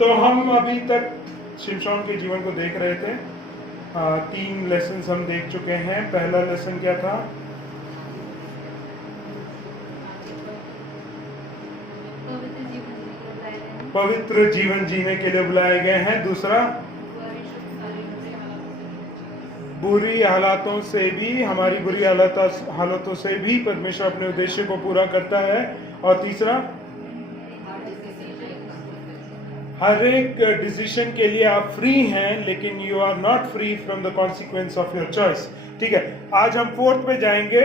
तो हम अभी तक शिमशोन के जीवन को देख रहे थे। 3 लेसन हम देख चुके हैं। पहला लेसन क्या था? पवित्र जीवन जीने के लिए बुलाए गए हैं। दूसरा, बुरी हालातों से भी, हमारी बुरी हालातों से भी परमेश्वर अपने उद्देश्य को पूरा करता है। और तीसरा, हर एक डिसीजन के लिए आप फ्री हैं, लेकिन you are not free from the consequence of your choice. ठीक है, आज हम 4th पे जाएंगे।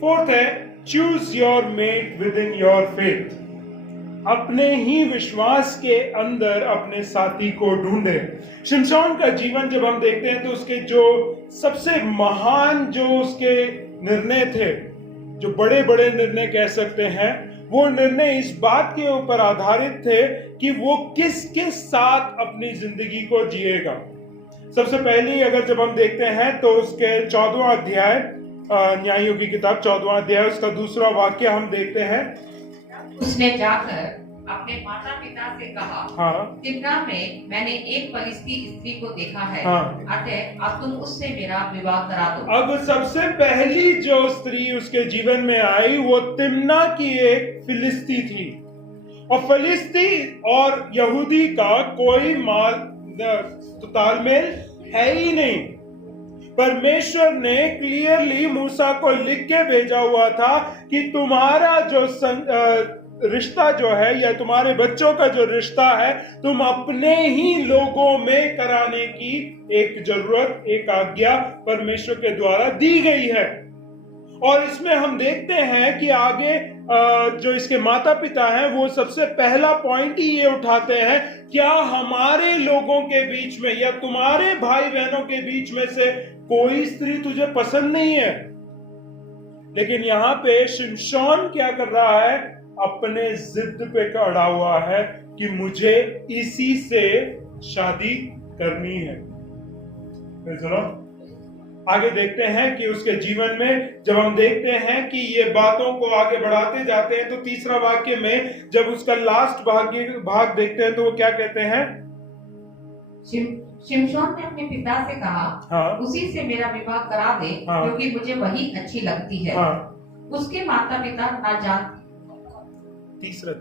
4th है, choose your mate within your faith. अपने ही विश्वास के अंदर अपने साथी को ढूंढे। शिमशोन का जीवन जब हम देखते हैं तो उसके जो सबसे महान जो उसके निर्णय थे, जो बड़े बड़े निर्णय कह सकते हैं, वो निर्णय इस बात के ऊपर आधारित थे कि वो किसके साथ अपनी जिंदगी को जिएगा। सबसे पहले अगर जब हम देखते हैं तो उसके 14वां अध्याय, न्यायों की किताब 14वां अध्याय, उसका 2रा वाक्य हम देखते हैं। उसने जाकर अपने माता पिता से कहा, तिम्ना में मैंने एक फलिस्ती स्त्री को देखा है, अतः अब तुम उससे मेरा विवाह करा दो। अब सबसे पहली जो स्त्री उसके जीवन में आई वो तिम्ना की एक फिलिस्ती थी। और फिलिस्ती और यहूदी का कोई तालमेल है ही नहीं। परमेश्वर ने क्लियरली मूसा को लिख के भेजा हुआ था कि तुम्हारा जो रिश्ता जो है, या तुम्हारे बच्चों का जो रिश्ता है, तुम अपने ही लोगों में कराने की एक जरूरत, एक आज्ञा परमेश्वर के द्वारा दी गई है। और इसमें हम देखते हैं कि आगे जो इसके माता पिता हैं वो सबसे पहला पॉइंट ही ये उठाते हैं, क्या हमारे लोगों के बीच में या तुम्हारे भाई बहनों के बीच में से कोई स्त्री तुझे पसंद नहीं है? लेकिन यहाँ पे शिमशोन क्या कर रहा है? अपने जिद पे अड़ा हुआ है कि मुझे इसी से शादी करनी है। चलो आगे देखते हैं कि उसके जीवन में जब हम देखते हैं कि ये बातों को आगे बढ़ाते जाते हैं, तो 3रा वाक्य में जब उसका लास्ट भाग देखते हैं तो वो क्या कहते हैं? शिमशोन ने अपने पिता से कहा, उसी से मेरा विवाह करा दे, क्योंकि मुझे वही अच्छी लगती है। उसके माता पिता ना जान तीसरा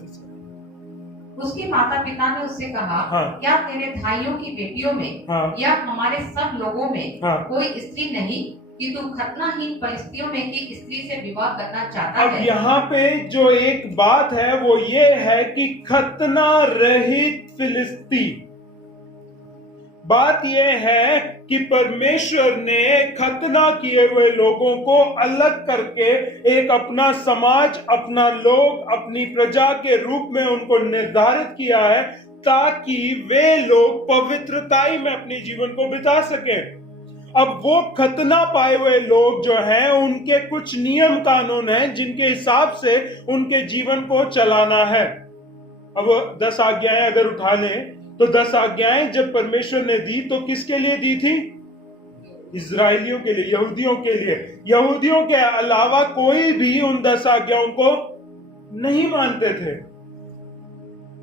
उसके माता पिता ने उससे कहा, क्या तेरे भाइयों की बेटियों में या हमारे सब लोगों में कोई स्त्री नहीं कि तू खतनाहीन परिस्थितियों में की स्त्री से विवाह करना चाहता है? अब यहाँ पे जो एक बात है वो ये है कि खतना रहित फिलिस्ती। बात यह है कि परमेश्वर ने खतना किए हुए लोगों को अलग करके एक अपना समाज, अपना लोग, अपनी प्रजा के रूप में उनको निर्धारित किया है, ताकि वे लोग पवित्रताई में अपने जीवन को बिता सकें। अब वो खतना पाए हुए लोग जो हैं, उनके कुछ नियम कानून हैं जिनके हिसाब से उनके जीवन को चलाना है। अब 10 आज्ञाएं अगर उठा लें तो 10 आज्ञाएं जब परमेश्वर ने दी तो किसके लिए दी थी? इजराइलियों के लिए, यहूदियों के लिए। यहूदियों के अलावा कोई भी उन 10 आज्ञाओं को नहीं मानते थे।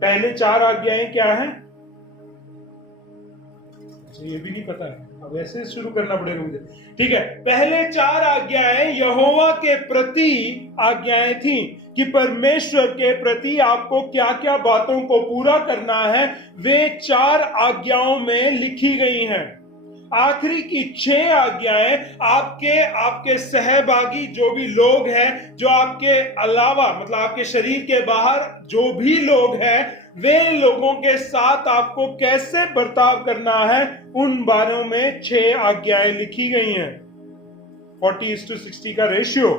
पहले 4 आज्ञाएं क्या हैं? ये भी नहीं पता है, अब ऐसे शुरू करना पड़ेगा मुझे। ठीक है, पहले 4 आज्ञाएं यहोवा के प्रति आज्ञाएं थी कि परमेश्वर के प्रति आपको क्या क्या बातों को पूरा करना है, वे 4 आज्ञाओं में लिखी गई हैं। आखिरी की 6 आज्ञाएं आपके सहभागी जो भी लोग हैं, जो आपके अलावा मतलब आपके शरीर के बाहर जो भी लोग हैं, वे लोगों के साथ आपको कैसे बर्ताव करना है, उन बारों में 6 आज्ञाएं लिखी गई हैं। 40:60 का रेशियो।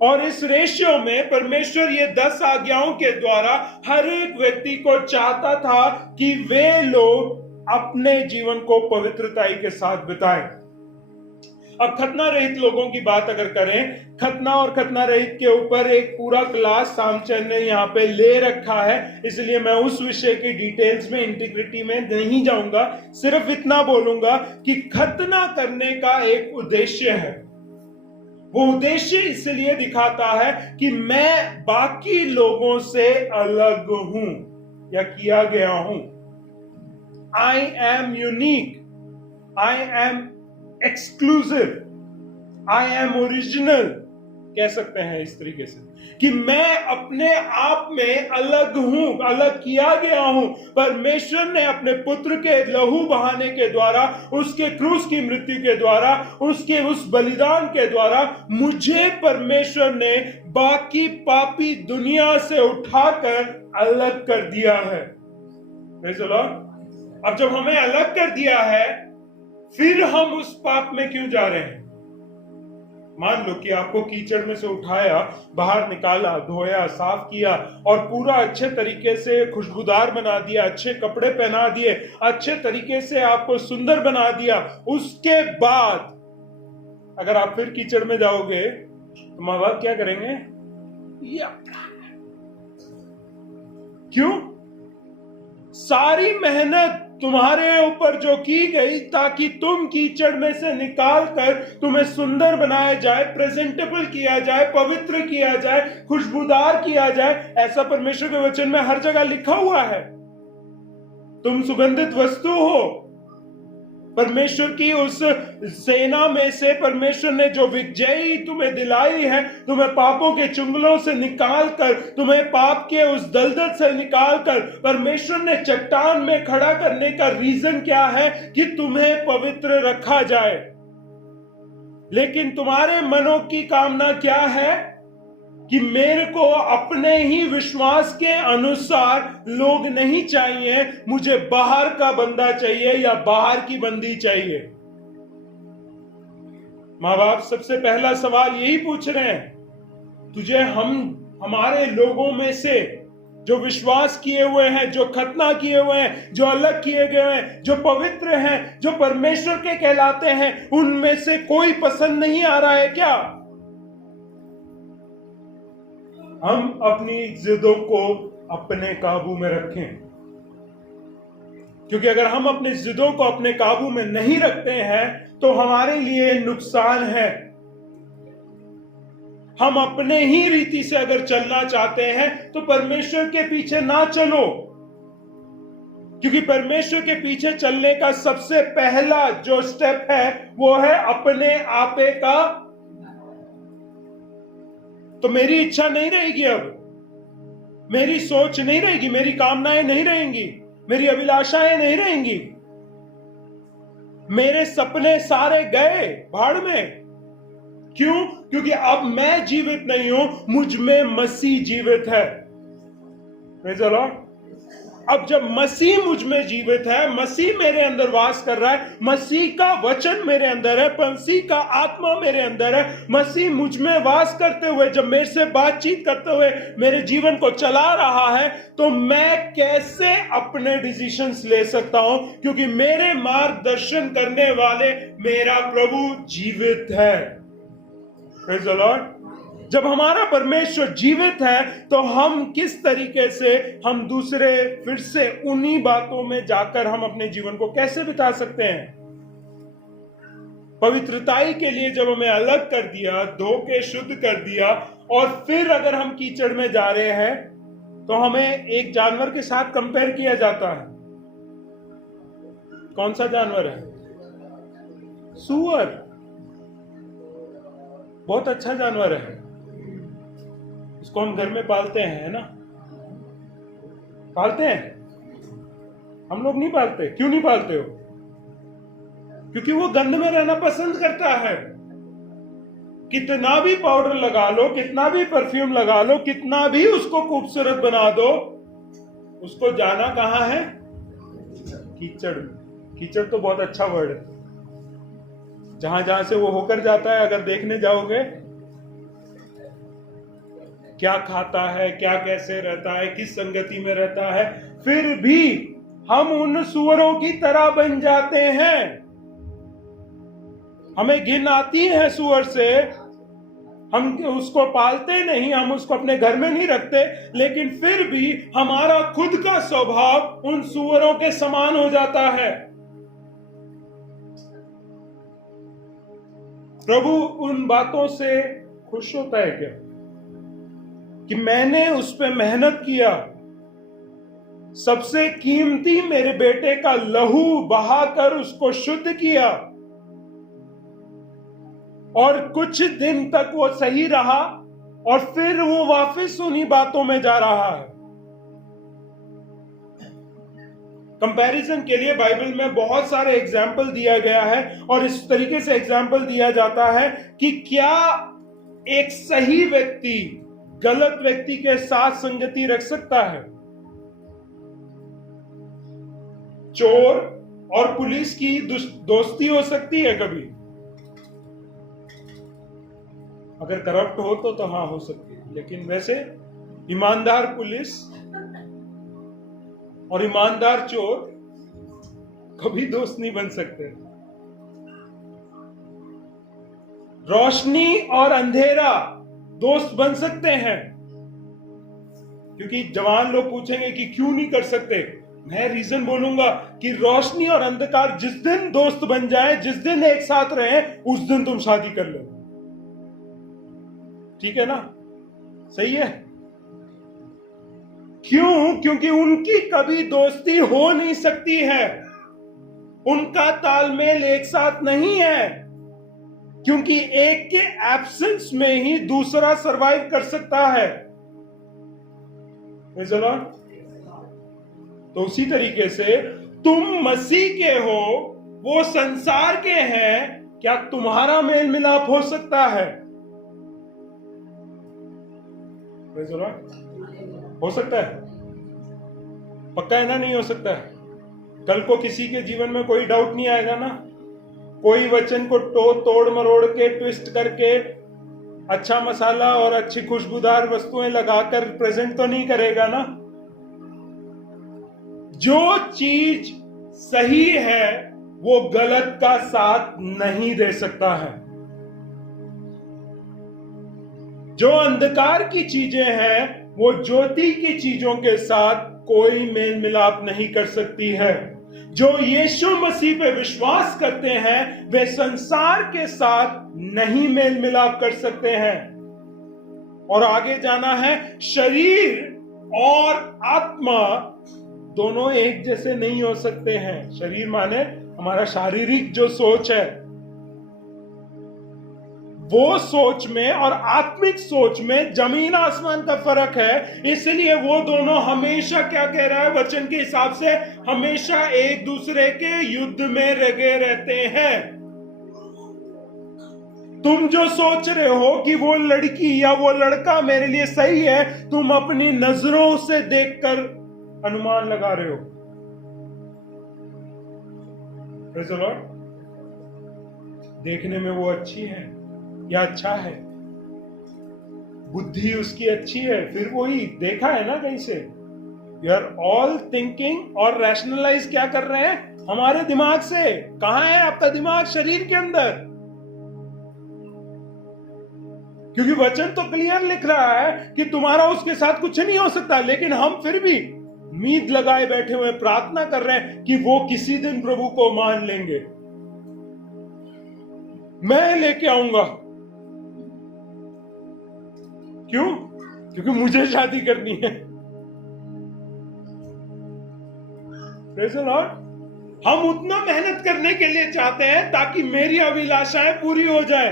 और इस रेशियो में परमेश्वर ये 10 आज्ञाओं के द्वारा हर एक व्यक्ति को चाहता था कि वे लोग अपने जीवन को पवित्रताई के साथ बिताएं। अब खतना रहित लोगों की बात अगर करें, खतना और खतना रहित के ऊपर एक पूरा क्लास सामचंद ने यहाँ पे ले रखा है, इसलिए मैं उस विषय की डिटेल्स में, इंटीग्रिटी में नहीं जाऊंगा। सिर्फ इतना बोलूंगा कि खतना करने का एक उद्देश्य है। वो उद्देश्य इसलिए दिखाता है कि मैं बाकी लोगों से अलग हूं या किया गया हूं। I am unique, I am exclusive, I am original, कह सकते हैं इस तरीके से कि मैं अपने आप में अलग हूं, अलग किया गया हूं। परमेश्वर ने अपने पुत्र के लहू बहाने के द्वारा, उसके क्रूस की मृत्यु के द्वारा, उसके उस बलिदान के द्वारा मुझे परमेश्वर ने बाकी पापी दुनिया से उठाकर अलग कर दिया है। Praise the Lord। अब जब हमें अलग कर दिया है, फिर हम उस पाप में क्यों जा रहे हैं? मान लो कि आपको कीचड़ में से उठाया, बाहर निकाला, धोया, साफ किया और पूरा अच्छे तरीके से खुशबूदार बना दिया, अच्छे कपड़े पहना दिए, अच्छे तरीके से आपको सुंदर बना दिया। उसके बाद अगर आप फिर कीचड़ में जाओगे तो माँ बाप क्या करेंगे? क्यों? सारी मेहनत तुम्हारे ऊपर जो की गई ताकि तुम कीचड़ में से निकाल कर तुम्हें सुंदर बनाया जाए, प्रेजेंटेबल किया जाए, पवित्र किया जाए, खुशबूदार किया जाए, ऐसा परमेश्वर के वचन में हर जगह लिखा हुआ है। तुम सुगंधित वस्तु हो। परमेश्वर की उस सेना में से परमेश्वर ने जो विजयी तुम्हें दिलाई है, तुम्हें पापों के चुंगलों से निकालकर, तुम्हें पाप के उस दलदल से निकालकर परमेश्वर ने चट्टान में खड़ा करने का रीजन क्या है? कि तुम्हें पवित्र रखा जाए। लेकिन तुम्हारे मनों की कामना क्या है? कि मेरे को अपने ही विश्वास के अनुसार लोग नहीं चाहिए, मुझे बाहर का बंदा चाहिए या बाहर की बंदी चाहिए। माँ बाप सबसे पहला सवाल यही पूछ रहे हैं, तुझे हमारे लोगों में से जो विश्वास किए हुए हैं, जो खतना किए हुए हैं, जो अलग किए गए हैं, जो पवित्र हैं, जो परमेश्वर के कहलाते हैं, उनमें से कोई पसंद नहीं आ रहा है क्या? हम अपनी जिद्दों को अपने काबू में रखें, क्योंकि अगर हम अपनी जिद्दों को अपने काबू में नहीं रखते हैं तो हमारे लिए नुकसान है। हम अपने ही रीति से अगर चलना चाहते हैं तो परमेश्वर के पीछे ना चलो, क्योंकि परमेश्वर के पीछे चलने का सबसे पहला जो स्टेप है वो है अपने आपे का। तो मेरी इच्छा नहीं रहेगी, अब मेरी सोच नहीं रहेगी, मेरी कामनाएं नहीं रहेंगी, मेरी अभिलाषाएं नहीं रहेंगी, मेरे सपने सारे गए भाड़ में। क्यों? क्योंकि अब मैं जीवित नहीं हूं, मुझ में मसीह जीवित है। Praise the Lord। अब जब मसीह मुझ में जीवित है, मसीह मेरे अंदर वास कर रहा है, मसीह का वचन मेरे अंदर है, मसीह का आत्मा मेरे अंदर है, मसीह मुझ में वास करते हुए जब मेरे से बातचीत करते हुए मेरे जीवन को चला रहा है, तो मैं कैसे अपने डिसीजंस ले सकता हूं? क्योंकि मेरे मार्गदर्शन करने वाले मेरा प्रभु जीवित है। Praise the Lord। जब हमारा परमेश्वर जीवित है तो हम किस तरीके से हम दूसरे फिर से उन्हीं बातों में जाकर हम अपने जीवन को कैसे बिता सकते हैं? पवित्रताई के लिए जब हमें अलग कर दिया, धो के शुद्ध कर दिया, और फिर अगर हम कीचड़ में जा रहे हैं तो हमें एक जानवर के साथ कंपेयर किया जाता है। कौन सा जानवर है? सूअर। बहुत अच्छा जानवर है, इसको हम घर में पालते हैं, है ना? पालते हैं। हम लोग नहीं पालते। क्यों नहीं पालते हो? क्योंकि वो गंध में रहना पसंद करता है। कितना भी पाउडर लगा लो, कितना भी परफ्यूम लगा लो, कितना भी उसको खूबसूरत बना दो, उसको जाना कहां है? कीचड़। कीचड़ तो बहुत अच्छा वर्ड है। जहां जहां से वो होकर जाता है, अगर देखने जाओगे क्या खाता है, क्या कैसे रहता है, किस संगति में रहता है, फिर भी हम उन सूअरों की तरह बन जाते हैं। हमें घिन आती है सूअर से, हम उसको पालते नहीं, हम उसको अपने घर में नहीं रखते, लेकिन फिर भी हमारा खुद का स्वभाव उन सूअरों के समान हो जाता है। प्रभु उन बातों से खुश होता है क्या? कि मैंने उस पर मेहनत किया, सबसे कीमती मेरे बेटे का लहू बहाकर उसको शुद्ध किया, और कुछ दिन तक वो सही रहा और फिर वो वापस उन्हीं बातों में जा रहा है। कंपैरिजन के लिए बाइबल में बहुत सारे एग्जाम्पल दिया गया है, और इस तरीके से एग्जाम्पल दिया जाता है कि क्या एक सही व्यक्ति गलत व्यक्ति के साथ संगति रख सकता है। चोर और पुलिस की दोस्ती हो सकती है कभी? अगर करप्ट हो तो हाँ हो सकती है, लेकिन वैसे ईमानदार पुलिस और ईमानदार चोर कभी दोस्त नहीं बन सकते। रोशनी और अंधेरा दोस्त बन सकते हैं, क्योंकि जवान लोग पूछेंगे कि क्यों नहीं कर सकते। मैं रीजन बोलूंगा कि रोशनी और अंधकार जिस दिन दोस्त बन जाए, जिस दिन एक साथ रहे, उस दिन तुम शादी कर लो। ठीक है ना? सही है? क्यों? क्योंकि उनकी कभी दोस्ती हो नहीं सकती है, उनका तालमेल एक साथ नहीं है, क्योंकि एक के एब्सेंस में ही दूसरा सरवाइव कर सकता है। तो उसी तरीके से तुम मसीह के हो, वो संसार के हैं, क्या तुम्हारा मेल मिलाप हो सकता है? हो सकता है? पक्का है ना? नहीं हो सकता है? कल को किसी के जीवन में कोई डाउट नहीं आएगा ना? कोई वचन को तोड़ मरोड़ के ट्विस्ट करके अच्छा मसाला और अच्छी खुशबूदार वस्तुएं लगाकर प्रेजेंट तो नहीं करेगा ना? जो चीज सही है वो गलत का साथ नहीं दे सकता है। जो अंधकार की चीजें हैं वो ज्योति की चीजों के साथ कोई मेल मिलाप नहीं कर सकती है। जो यीशु मसीह पे विश्वास करते हैं वे संसार के साथ नहीं मेल मिलाप कर सकते हैं। और आगे जाना है, शरीर और आत्मा दोनों एक जैसे नहीं हो सकते हैं। शरीर माने हमारा शारीरिक जो सोच है, वो सोच में और आत्मिक सोच में जमीन आसमान का फर्क है। इसलिए वो दोनों हमेशा, क्या कह रहा है वचन के हिसाब से, हमेशा एक दूसरे के युद्ध में लगे रहते हैं। तुम जो सोच रहे हो कि वो लड़की या वो लड़का मेरे लिए सही है, तुम अपनी नजरों से देखकर अनुमान लगा रहे हो। Praise the Lord। देखने में वो अच्छी है या अच्छा है, बुद्धि उसकी अच्छी है, फिर वही देखा है ना कहीं से। यू आर ऑल थिंकिंग और रैशनलाइज क्या कर रहे हैं? हमारे दिमाग से। कहां है आपका दिमाग? शरीर के अंदर। क्योंकि वचन तो क्लियर लिख रहा है कि तुम्हारा उसके साथ कुछ नहीं हो सकता, लेकिन हम फिर भी उम्मीद लगाए बैठे हुए प्रार्थना कर रहे हैं कि वो किसी दिन प्रभु को मान लेंगे, मैं लेके आऊंगा। क्यों? क्योंकि मुझे शादी करनी है। Praise the Lord। हम उतना मेहनत करने के लिए चाहते हैं ताकि मेरी अभिलाषाएं पूरी हो जाए।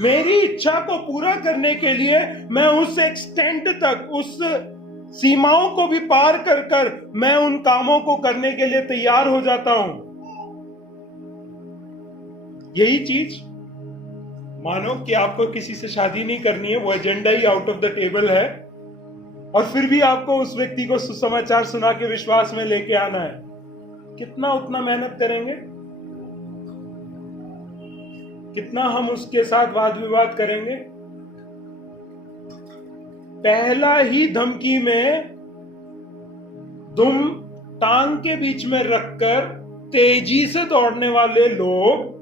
मेरी इच्छा को पूरा करने के लिए मैं उस एक्सटेंट तक, उस सीमाओं को भी पार कर कर मैं उन कामों को करने के लिए तैयार हो जाता हूं। यही चीज, मानो कि आपको किसी से शादी नहीं करनी है, वो agenda he out of the table है, और फिर भी आपको उस व्यक्ति को सुसमाचार सुना के विश्वास में लेके आना है। कितना उतना मेहनत करेंगे? कितना हम उसके साथ वाद विवाद करेंगे? पहला ही धमकी में दुम टांग के बीच में रखकर तेजी से दौड़ने वाले लोग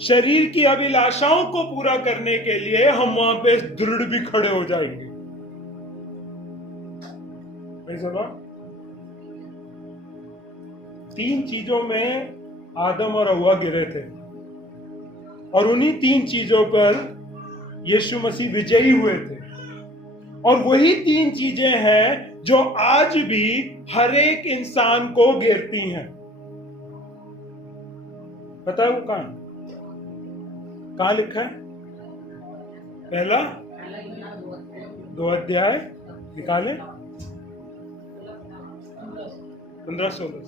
शरीर की अभिलाषाओं को पूरा करने के लिए हम वहां पे दृढ़ भी खड़े हो जाएंगे। तीन चीजों में आदम और हव्वा गिरे थे, और उन्हीं तीन चीजों पर यीशु मसीह विजयी हुए थे। और वही 3 चीजें हैं जो आज भी हर एक इंसान को घेरती हैं। पता है वो कहां लिखा है? पहला 2 अध्याय निकाले 15-16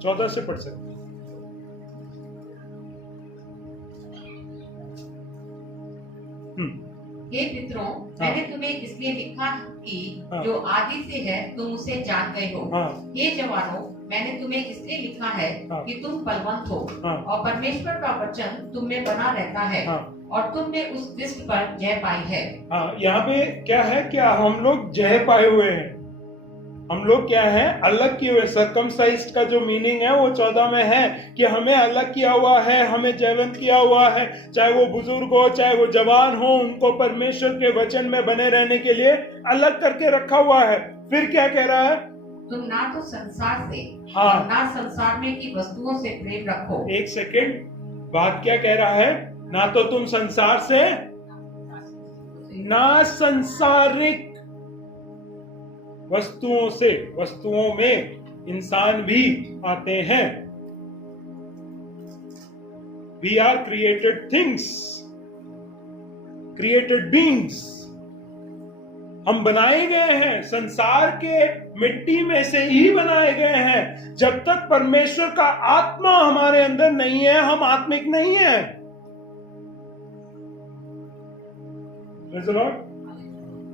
14 से पढ़ सकते। हे पितरों, मैंने तुम्हें इसलिए लिखा कि जो आदि से है तुम उसे जान गए हो। हे जवानों, मैंने तुम्हें इसलिए लिखा है कि तुम बलवंत हो और परमेश्वर का वचन तुम में बना रहता है और तुमने उस दुष्ट पर जय पाई है। यहाँ पे क्या है? क्या हम लोग जय पाए हुए हैं? हम लोग क्या है? अलग किए हुए। सर्कमसाइज्ड का जो मीनिंग है वो 14 में है कि हमें अलग किया हुआ है, हमें जयवंत किया हुआ है। चाहे वो बुजुर्ग हो, चाहे वो जवान हो, उनको परमेश्वर के वचन में बने रहने के लिए अलग करके रखा हुआ है। फिर क्या कह रहा है? तुम ना तो संसार से और ना संसार में की वस्तुओं से प्रेम रखो। एक सेकेंड, बात क्या कह रहा है? ना तो तुम संसार से, ना संसारिक वस्तुओं से। वस्तुओं में इंसान भी आते हैं। We are created things, created beings. हम बनाए गए हैं, संसार के मिट्टी में से ही बनाए गए हैं। जब तक परमेश्वर का आत्मा हमारे अंदर नहीं है, हम आत्मिक नहीं है।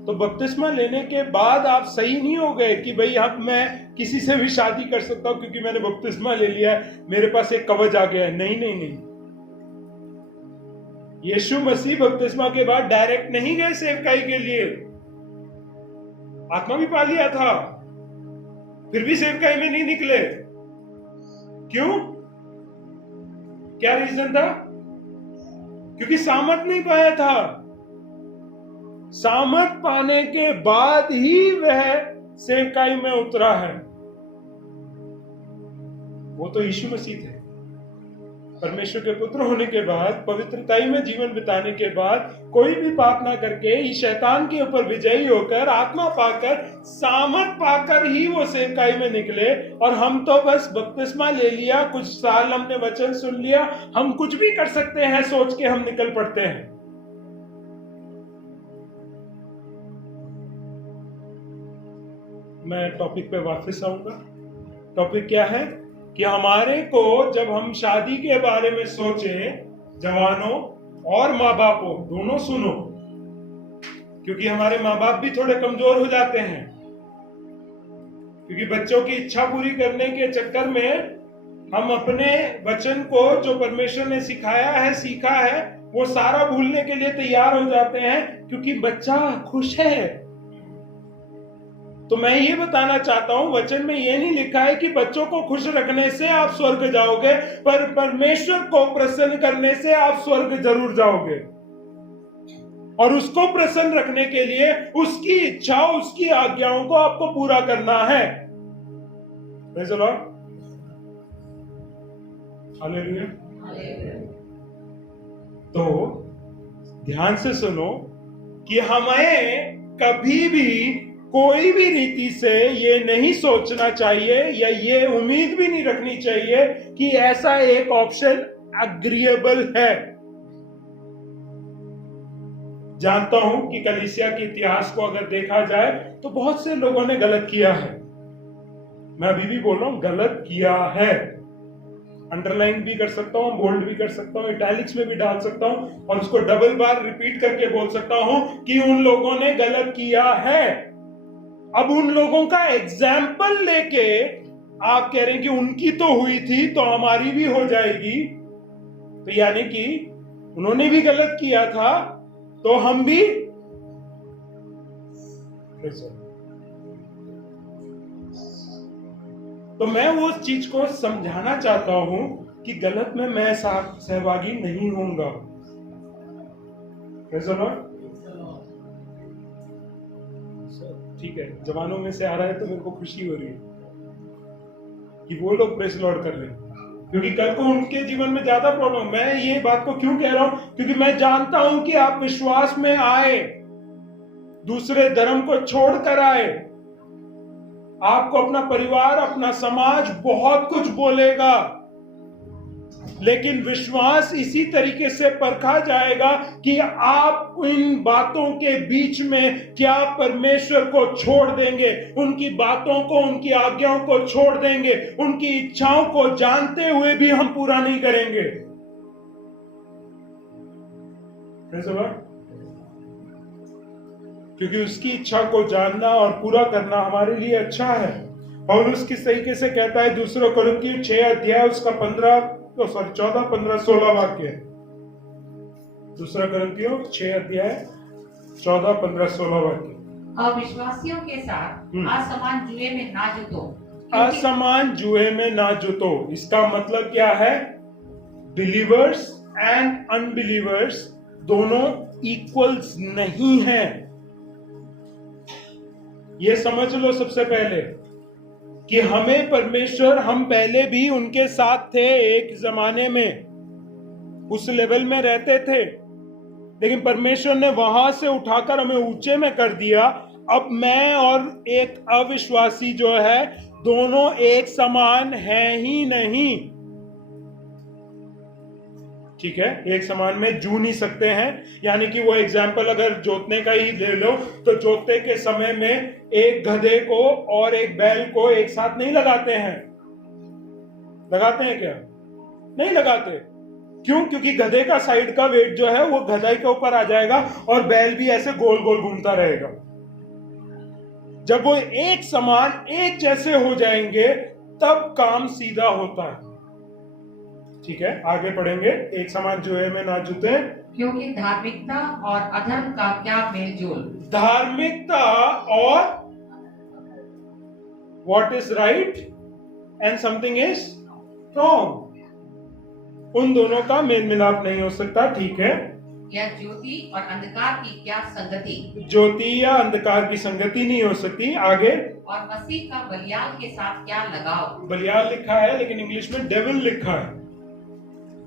तो बपतिस्मा लेने के बाद आप सही नहीं हो गए कि भाई अब मैं किसी से भी शादी कर सकता हूं क्योंकि मैंने बपतिस्मा ले लिया है, मेरे पास एक कवच आ गया है। नहीं नहीं नहीं, यीशु मसीह बपतिस्मा के बाद डायरेक्ट नहीं गए सेवकाई के लिए। आत्मा भी पा लिया था, फिर भी सेवकाई में नहीं निकले। क्यों? क्या रीजन था? क्योंकि सामर्थ नहीं पाया था। सामर्थ पाने के बाद ही वह सेवकाई में उतरा है। वो तो यीशु मसीह थे। परमेश्वर के पुत्र होने के बाद, पवित्रताई में जीवन बिताने के बाद, कोई भी पाप ना करके इस शैतान के ऊपर विजयी होकर, आत्मा पाकर, सामर्थ पाकर ही वो सेवकाई में निकले। और हम तो बस बपतिस्मा ले लिया, कुछ साल हमने वचन सुन लिया, हम कुछ भी कर सकते हैं सोच के हम निकल पड़ते हैं। मैं टॉपिक पे वापस आऊंगा। टॉपिक क्या है कि हमारे को जब हम शादी के बारे में सोचें, जवानों और माँ बापों दोनों सुनो, क्योंकि हमारे माँ बाप भी थोड़े कमजोर हो जाते हैं। क्योंकि बच्चों की इच्छा पूरी करने के चक्कर में हम अपने वचन को जो परमेश्वर ने सिखाया है, सीखा है, वो सारा भूलने के लिए तैयार हो जाते हैं क्योंकि बच्चा खुश है। तो मैं ये बताना चाहता हूं, वचन में ये नहीं लिखा है कि बच्चों को खुश रखने से आप स्वर्ग जाओगे, पर परमेश्वर को प्रसन्न करने से आप स्वर्ग जरूर जाओगे। और उसको प्रसन्न रखने के लिए उसकी इच्छा, उसकी आज्ञाओं को आपको पूरा करना है। हालेलुया। तो ध्यान से सुनो कि हमें कभी भी कोई भी रीति से ये नहीं सोचना चाहिए या ये उम्मीद भी नहीं रखनी चाहिए कि ऐसा एक ऑप्शन अग्रीएबल है। जानता हूं कि कलीसिया के इतिहास को अगर देखा जाए तो बहुत से लोगों ने गलत किया है। मैं अभी भी बोल रहा हूं, गलत किया है। अंडरलाइन भी कर सकता हूं, बोल्ड भी कर सकता हूं, इटैलिक्स में भी डाल सकता हूं और उसको डबल बार रिपीट करके बोल सकता हूं कि उन लोगों ने गलत किया है। अब उन लोगों का एग्जाम्पल लेके आप कह रहे हैं कि उनकी तो हुई थी तो हमारी भी हो जाएगी, तो यानी कि उन्होंने भी गलत किया था तो हम भी। तो मैं वो चीज को समझाना चाहता हूं कि गलत में मैं सहभागी नहीं होऊंगा। ठीक है, जवानों में से आ रहा है तो मेरे को खुशी हो रही है कि वो लोग प्रेस लॉर्ड कर रहे हैं, क्योंकि कल को उनके जीवन में ज्यादा प्रॉब्लम। मैं ये बात को क्यों कह रहा हूं? क्योंकि मैं जानता हूं कि आप विश्वास में आए, दूसरे धर्म को छोड़कर आए। आपको अपना परिवार, अपना समाज बहुत कुछ बोलेगा, लेकिन विश्वास इसी तरीके से परखा जाएगा कि आप इन बातों के बीच में क्या परमेश्वर को छोड़ देंगे, उनकी बातों को, उनकी आज्ञाओं को छोड़ देंगे, उनकी इच्छाओं को जानते हुए भी हम पूरा नहीं करेंगे। क्योंकि उसकी इच्छा को जानना और पूरा करना हमारे लिए अच्छा है। पौलुस किस तरीके से कहता है, दूसरा कुरिन्थियों 6 अध्याय उसका 14, 15, 16 वाक्य। दूसरा कुरिन्थियों 6 अध्याय 14, 15, 16 वाक्य। अविश्वासियों के साथ असमान जुए में ना जुटो। असमान जुए में ना जुटो, इसका मतलब क्या है? बिलीवर्स एंड अनबिलीवर्स दोनों इक्वल्स नहीं हैं। ये समझ लो सबसे पहले कि हमें परमेश्वर, हम पहले भी उनके साथ थे, एक जमाने में उस लेवल में रहते थे, लेकिन परमेश्वर ने वहां से उठाकर हमें ऊंचे में कर दिया। अब मैं और एक अविश्वासी जो है, दोनों एक समान है ही नहीं। ठीक है, एक समान में जू नहीं सकते हैं। यानी कि वो एग्जाम्पल अगर जोतने का ही ले लो, तो जोतते के समय में एक गधे को और एक बैल को एक साथ नहीं लगाते हैं। लगाते हैं क्या? नहीं लगाते। क्यों? क्योंकि गधे का साइड का वेट जो है वो गधाई के ऊपर आ जाएगा और बैल भी ऐसे गोल गोल घूमता रहेगा। जब वो एक समान, एक जैसे हो जाएंगे, तब काम सीधा होता है। ठीक है, आगे पढ़ेंगे। एक समान जुए में ना जुटे, क्योंकि धार्मिकता और अधर्म का क्या मेलजोल। धार्मिकता और what is right and something is wrong, उन दोनों का मेल मिलाप नहीं हो सकता। ठीक है, या ज्योति और अंधकार की क्या संगति। ज्योति या अंधकार की संगति नहीं हो सकती। आगे, और मसीह का बलियाल के साथ क्या लगाव। बलियाल लिखा है लेकिन इंग्लिश में डेविल लिखा है।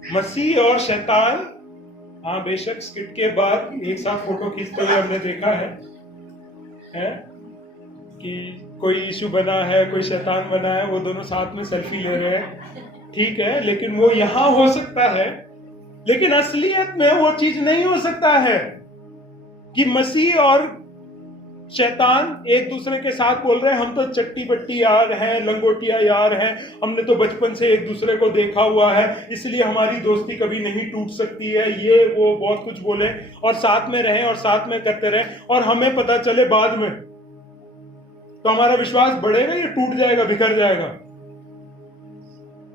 मसीह और शैतान, हाँ बेशक स्किट के बाद एक साथ फोटो खींचते हुए हमने देखा है कि कोई यीशु बना है, कोई शैतान बना है, वो दोनों साथ में सेल्फी ले रहे हैं। ठीक है, लेकिन वो यहां हो सकता है, लेकिन असलियत में वो चीज नहीं हो सकता है कि मसीह और शैतान एक दूसरे के साथ बोल रहे हैं हम तो चट्टी बट्टी यार हैं, लंगोटिया यार हैं, हमने तो बचपन से एक दूसरे को देखा हुआ है, इसलिए हमारी दोस्ती कभी नहीं टूट सकती है, ये वो बहुत कुछ बोले और साथ में रहें और साथ में करते रहें, और हमें पता चले बाद में, तो हमारा विश्वास बढ़ेगा या टूट जाएगा, बिखर जाएगा?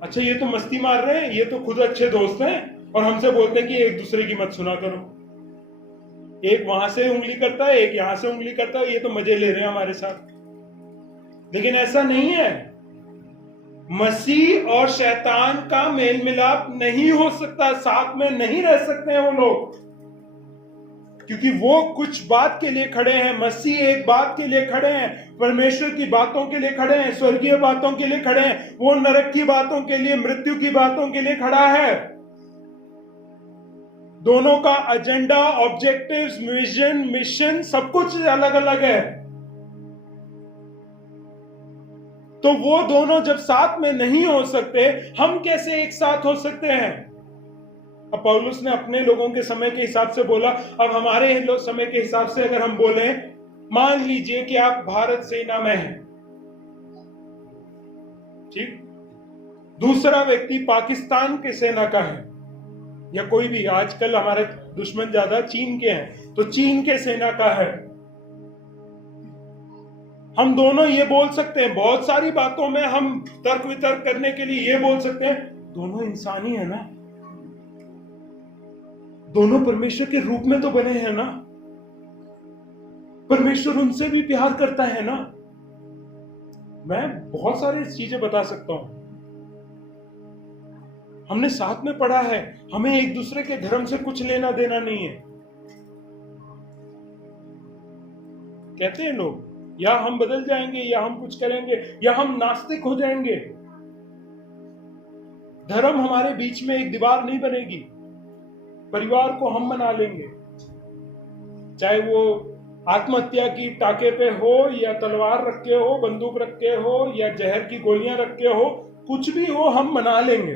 अच्छा, ये तो मस्ती मार रहे हैं, ये तो खुद अच्छे दोस्त हैं, और हमसे बोलते हैं कि एक दूसरे की मत सुना करो। एक वहां से उंगली करता है, एक यहां से उंगली करता है, ये तो मजे ले रहे हैं हमारे साथ। लेकिन ऐसा नहीं है। मसीह और शैतान का मेल मिलाप नहीं हो सकता, साथ में नहीं रह सकते हैं वो लोग, क्योंकि वो कुछ बात के लिए खड़े हैं, मसीह एक बात के लिए खड़े हैं, परमेश्वर की बातों के लिए खड़े हैं, स्वर्गीय बातों के लिए खड़े हैं, वो नरक की बातों के लिए, मृत्यु की बातों के लिए खड़ा है। दोनों का एजेंडा, ऑब्जेक्टिव्स, विजन, मिशन सब कुछ अलग अलग है। तो वो दोनों जब साथ में नहीं हो सकते, हम कैसे एक साथ हो सकते हैं? अब पौलुस ने अपने लोगों के समय के हिसाब से बोला, अब हमारे समय के हिसाब से अगर हम बोले, मान लीजिए कि आप भारत सेना में हैं, ठीक, दूसरा व्यक्ति पाकिस्तान के सेना का है, या कोई भी, आजकल हमारे दुश्मन ज्यादा चीन के हैं, तो चीन के सेना का है। हम दोनों ये बोल सकते हैं, बहुत सारी बातों में हम तर्क वितर्क करने के लिए ये बोल सकते हैं, दोनों इंसान ही है ना, दोनों परमेश्वर के रूप में तो बने हैं ना, परमेश्वर उनसे भी प्यार करता है ना। मैं बहुत सारी चीजें बता सकता हूं, हमने साथ में पढ़ा है, हमें एक दूसरे के धर्म से कुछ लेना देना नहीं है। कहते हैं लोग, या हम बदल जाएंगे, या हम कुछ करेंगे, या हम नास्तिक हो जाएंगे। धर्म हमारे बीच में एक दीवार नहीं बनेगी, परिवार को हम बना लेंगे, चाहे वो आत्महत्या की टाके पे हो या तलवार रख के हो, बंदूक रख के हो या जहर की गोलियां रख के हो, कुछ भी हो हम मना लेंगे।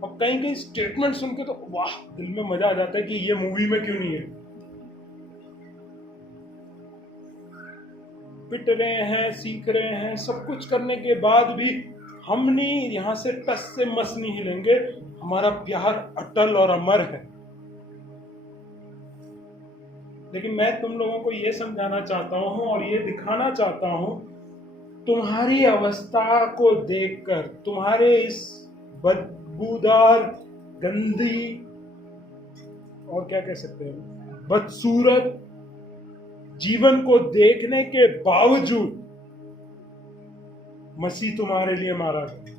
अब कहीं कहीं स्टेटमेंट सुन के तो वाह, दिल में मजा आ जाता है कि ये मूवी में क्यों नहीं है। पिट रहे हैं, सीख रहे हैं, सब कुछ करने के बाद भी हम नहीं, यहां से टस से मस नहीं हिलेंगे। हमारा प्यार अटल और अमर है। लेकिन मैं तुम लोगों को यह समझाना चाहता हूं और ये दिखाना चाहता हूं, तुम्हारी अवस्था को देखकर, तुम्हारे इस बदबूदार, गंदी और क्या कह सकते हैं, बदसूरत जीवन को देखने के बावजूद मसीह तुम्हारे लिए मारा गया।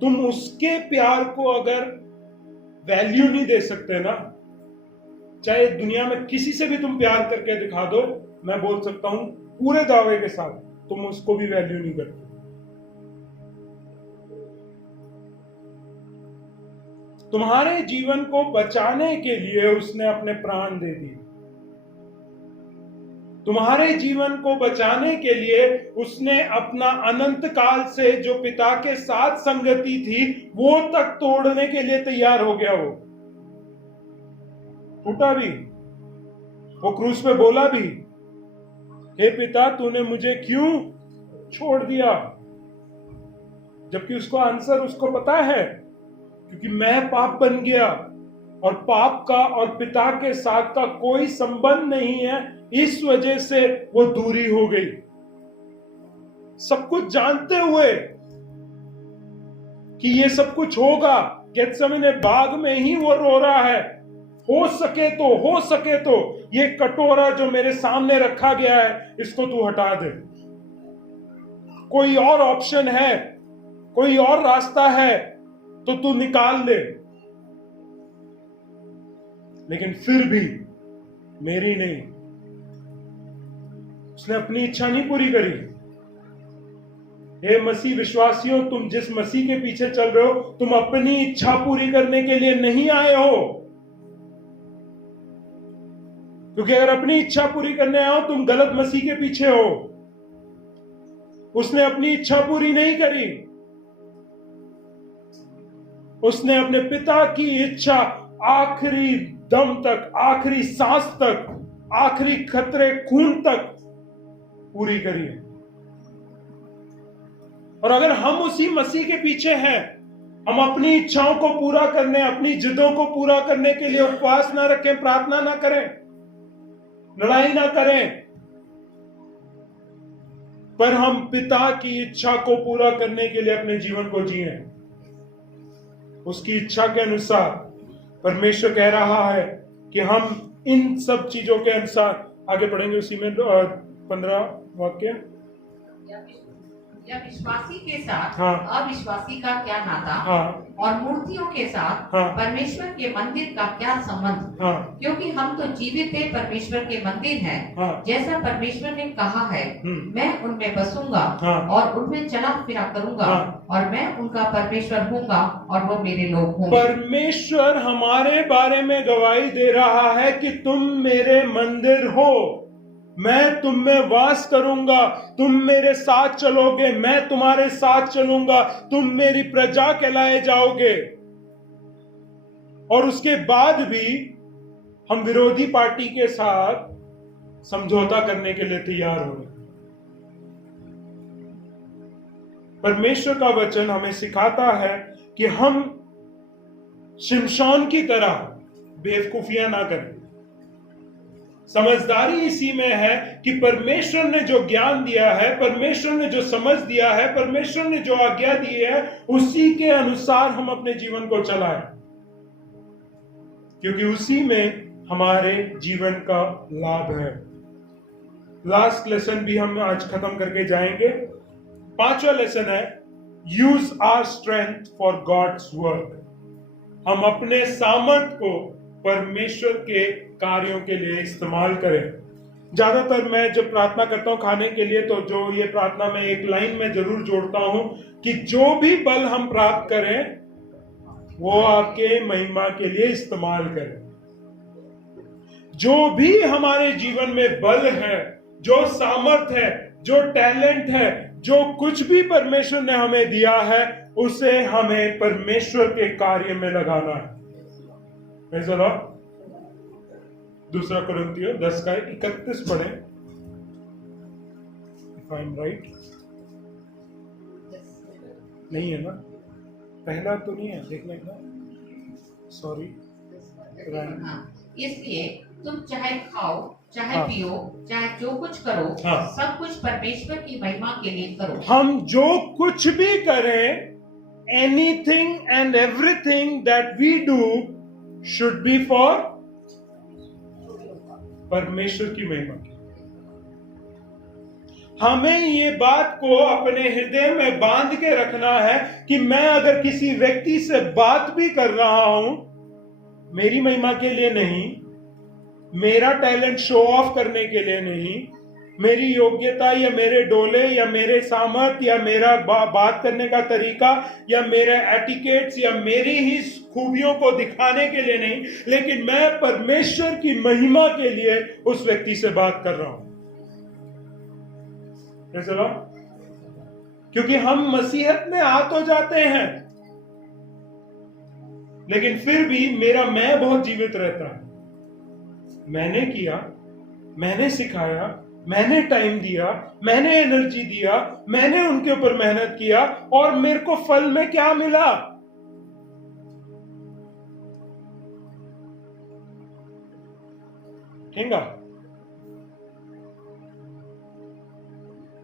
तुम उसके प्यार को अगर वैल्यू नहीं दे सकते ना, चाहे दुनिया में किसी से भी तुम प्यार करके दिखा दो, मैं बोल सकता हूं पूरे दावे के साथ, तुम उसको भी वैल्यू नहीं करते। तुम्हारे जीवन को बचाने के लिए उसने अपने प्राण दे दिए। तुम्हारे जीवन को बचाने के लिए उसने अपना अनंत काल से जो पिता के साथ संगति थी वो तक तोड़ने के लिए तैयार हो गया। वो टूटा भी, वो क्रूस पे बोला भी, हे पिता तूने मुझे क्यों छोड़ दिया, जबकि उसको आंसर उसको पता है, क्योंकि मैं पाप बन गया और पाप का और पिता के साथ का कोई संबंध नहीं है, इस वजह से वो दूरी हो गई। सब कुछ जानते हुए कि ये सब कुछ होगा, गेत्सेमने बाग में ही वो रो रहा है, हो सके तो ये कटोरा जो मेरे सामने रखा गया है इसको तू हटा दे। कोई और ऑप्शन है, कोई और रास्ता है तो तू निकाल दे, लेकिन फिर भी मेरी नहीं। उसने अपनी इच्छा नहीं पूरी करी। हे मसीह विश्वासियों, तुम जिस मसीह के पीछे चल रहे हो, तुम अपनी इच्छा पूरी करने के लिए नहीं आए हो, क्योंकि अगर अपनी इच्छा पूरी करने आए हो तुम गलत मसीह के पीछे हो। उसने अपनी इच्छा पूरी नहीं करी, उसने अपने पिता की इच्छा आखिरी दम तक, आखिरी सांस तक, आखिरी खतरे खून तक पूरी करी है। और अगर हम उसी मसीह के पीछे हैं, हम अपनी इच्छाओं को पूरा करने, अपनी जिद्दों को पूरा करने के लिए उपवास ना रखें, प्रार्थना ना करें, लड़ाई ना करें, पर हम पिता की इच्छा को पूरा करने के लिए अपने जीवन को जिए, उसकी इच्छा के अनुसार, परमेश्वर कह रहा है कि हम इन सब चीजों के अनुसार आगे बढ़ेंगे। उसी में 15 वाक्य, या विश्वासी के साथ हाँ, अविश्वासी का क्या नाता, हाँ, और मूर्तियों के साथ हाँ, परमेश्वर के मंदिर का क्या संबंध, हाँ, क्योंकि हम तो जीवित है परमेश्वर के मंदिर हैं, हाँ, जैसा परमेश्वर ने कहा है, मैं उनमें बसूंगा, हाँ, और उनमें चला फिरा करूंगा, हाँ, और मैं उनका परमेश्वर हूँगा और वो मेरे लोग होंगे। परमेश्वर हमारे बारे में गवाही दे रहा है कि तुम मेरे मंदिर हो, मैं तुम में वास करूंगा, तुम मेरे साथ चलोगे, मैं तुम्हारे साथ चलूंगा, तुम मेरी प्रजा कहलाए जाओगे। और उसके बाद भी हम विरोधी पार्टी के साथ समझौता करने के लिए तैयार हो रहे। परमेश्वर का वचन हमें सिखाता है कि हम शिमशोन की तरह बेवकूफियां ना करें। समझदारी इसी में है कि परमेश्वर ने जो ज्ञान दिया है, परमेश्वर ने जो समझ दिया है, परमेश्वर ने जो आज्ञा दी है, उसी के अनुसार हम अपने जीवन को चलाएं, क्योंकि उसी में हमारे जीवन का लाभ है। लास्ट लेसन भी हम आज खत्म करके जाएंगे। 5वां लेसन है use our strength for God's work. हम अपने सामर्थ को परमेश्वर के कार्यों के लिए इस्तेमाल करें। ज्यादातर मैं जब प्रार्थना करता हूं खाने के लिए, तो जो ये प्रार्थना में एक लाइन में जरूर जोड़ता हूं कि जो भी बल हम प्राप्त करें वो आपके महिमा के लिए इस्तेमाल करे। जो भी हमारे जीवन में बल है, जो सामर्थ्य है, जो टैलेंट है, जो कुछ भी परमेश्वर ने हमें दिया है, उसे हमें परमेश्वर के कार्य में लगाना है। दूसरा कुरिन्थियों 10:31 पढ़े, इफ आई एम राइट। नहीं है ना, पहला तो नहीं है, देखने का, सॉरी। इसलिए तुम चाहे खाओ, चाहे पियो, चाहे जो कुछ करो, सब कुछ परमेश्वर की महिमा के लिए करो। हम जो कुछ भी करें, anything and everything that we do should be for परमेश्वर की महिमा की। हमें ये बात को अपने हृदय में बांध के रखना है कि मैं अगर किसी व्यक्ति से बात भी कर रहा हूं, मेरी महिमा के लिए नहीं, मेरा टैलेंट शो ऑफ करने के लिए नहीं, मेरी योग्यता या मेरे डोले या मेरे सामर्थ्य या मेरा बात करने का तरीका या मेरे एटिकेट्स या मेरी ही खूबियों को दिखाने के लिए नहीं, लेकिन मैं परमेश्वर की महिमा के लिए उस व्यक्ति से बात कर रहा हूं। क्योंकि हम मसीहत में आ तो जाते हैं, लेकिन फिर भी मेरा मैं बहुत जीवित रहता है। मैंने किया, मैंने सिखाया, मैंने टाइम दिया, मैंने एनर्जी दिया, मैंने उनके ऊपर मेहनत किया, और मेरे को फल में क्या मिला? ठेंगा।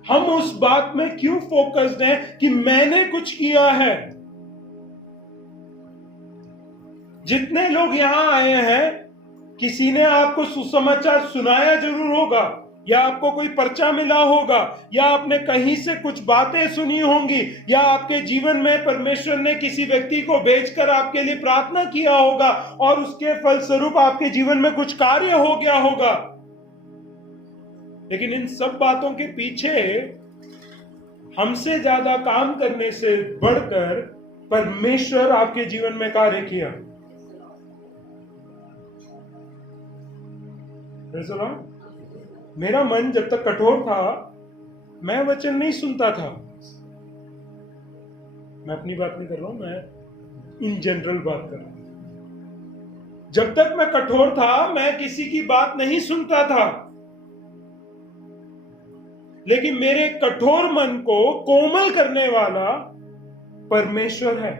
हम उस बात में क्यों फोकस्ड हैं कि मैंने कुछ किया है? जितने लोग यहां आए हैं, किसी ने आपको सुसमाचार सुनाया जरूर होगा, या आपको कोई पर्चा मिला होगा, या आपने कहीं से कुछ बातें सुनी होंगी, या आपके जीवन में परमेश्वर ने किसी व्यक्ति को भेजकर आपके लिए प्रार्थना किया होगा और उसके फलस्वरूप आपके जीवन में कुछ कार्य हो गया होगा। लेकिन इन सब बातों के पीछे हमसे ज्यादा काम करने से बढ़कर परमेश्वर आपके जीवन में कार्य किया। मेरा मन जब तक कठोर था, मैं वचन नहीं सुनता था। मैं अपनी बात नहीं कर रहा हूं, मैं इन जनरल बात कर रहा हूं। जब तक मैं कठोर था, मैं किसी की बात नहीं सुनता था, लेकिन मेरे कठोर मन को कोमल करने वाला परमेश्वर है।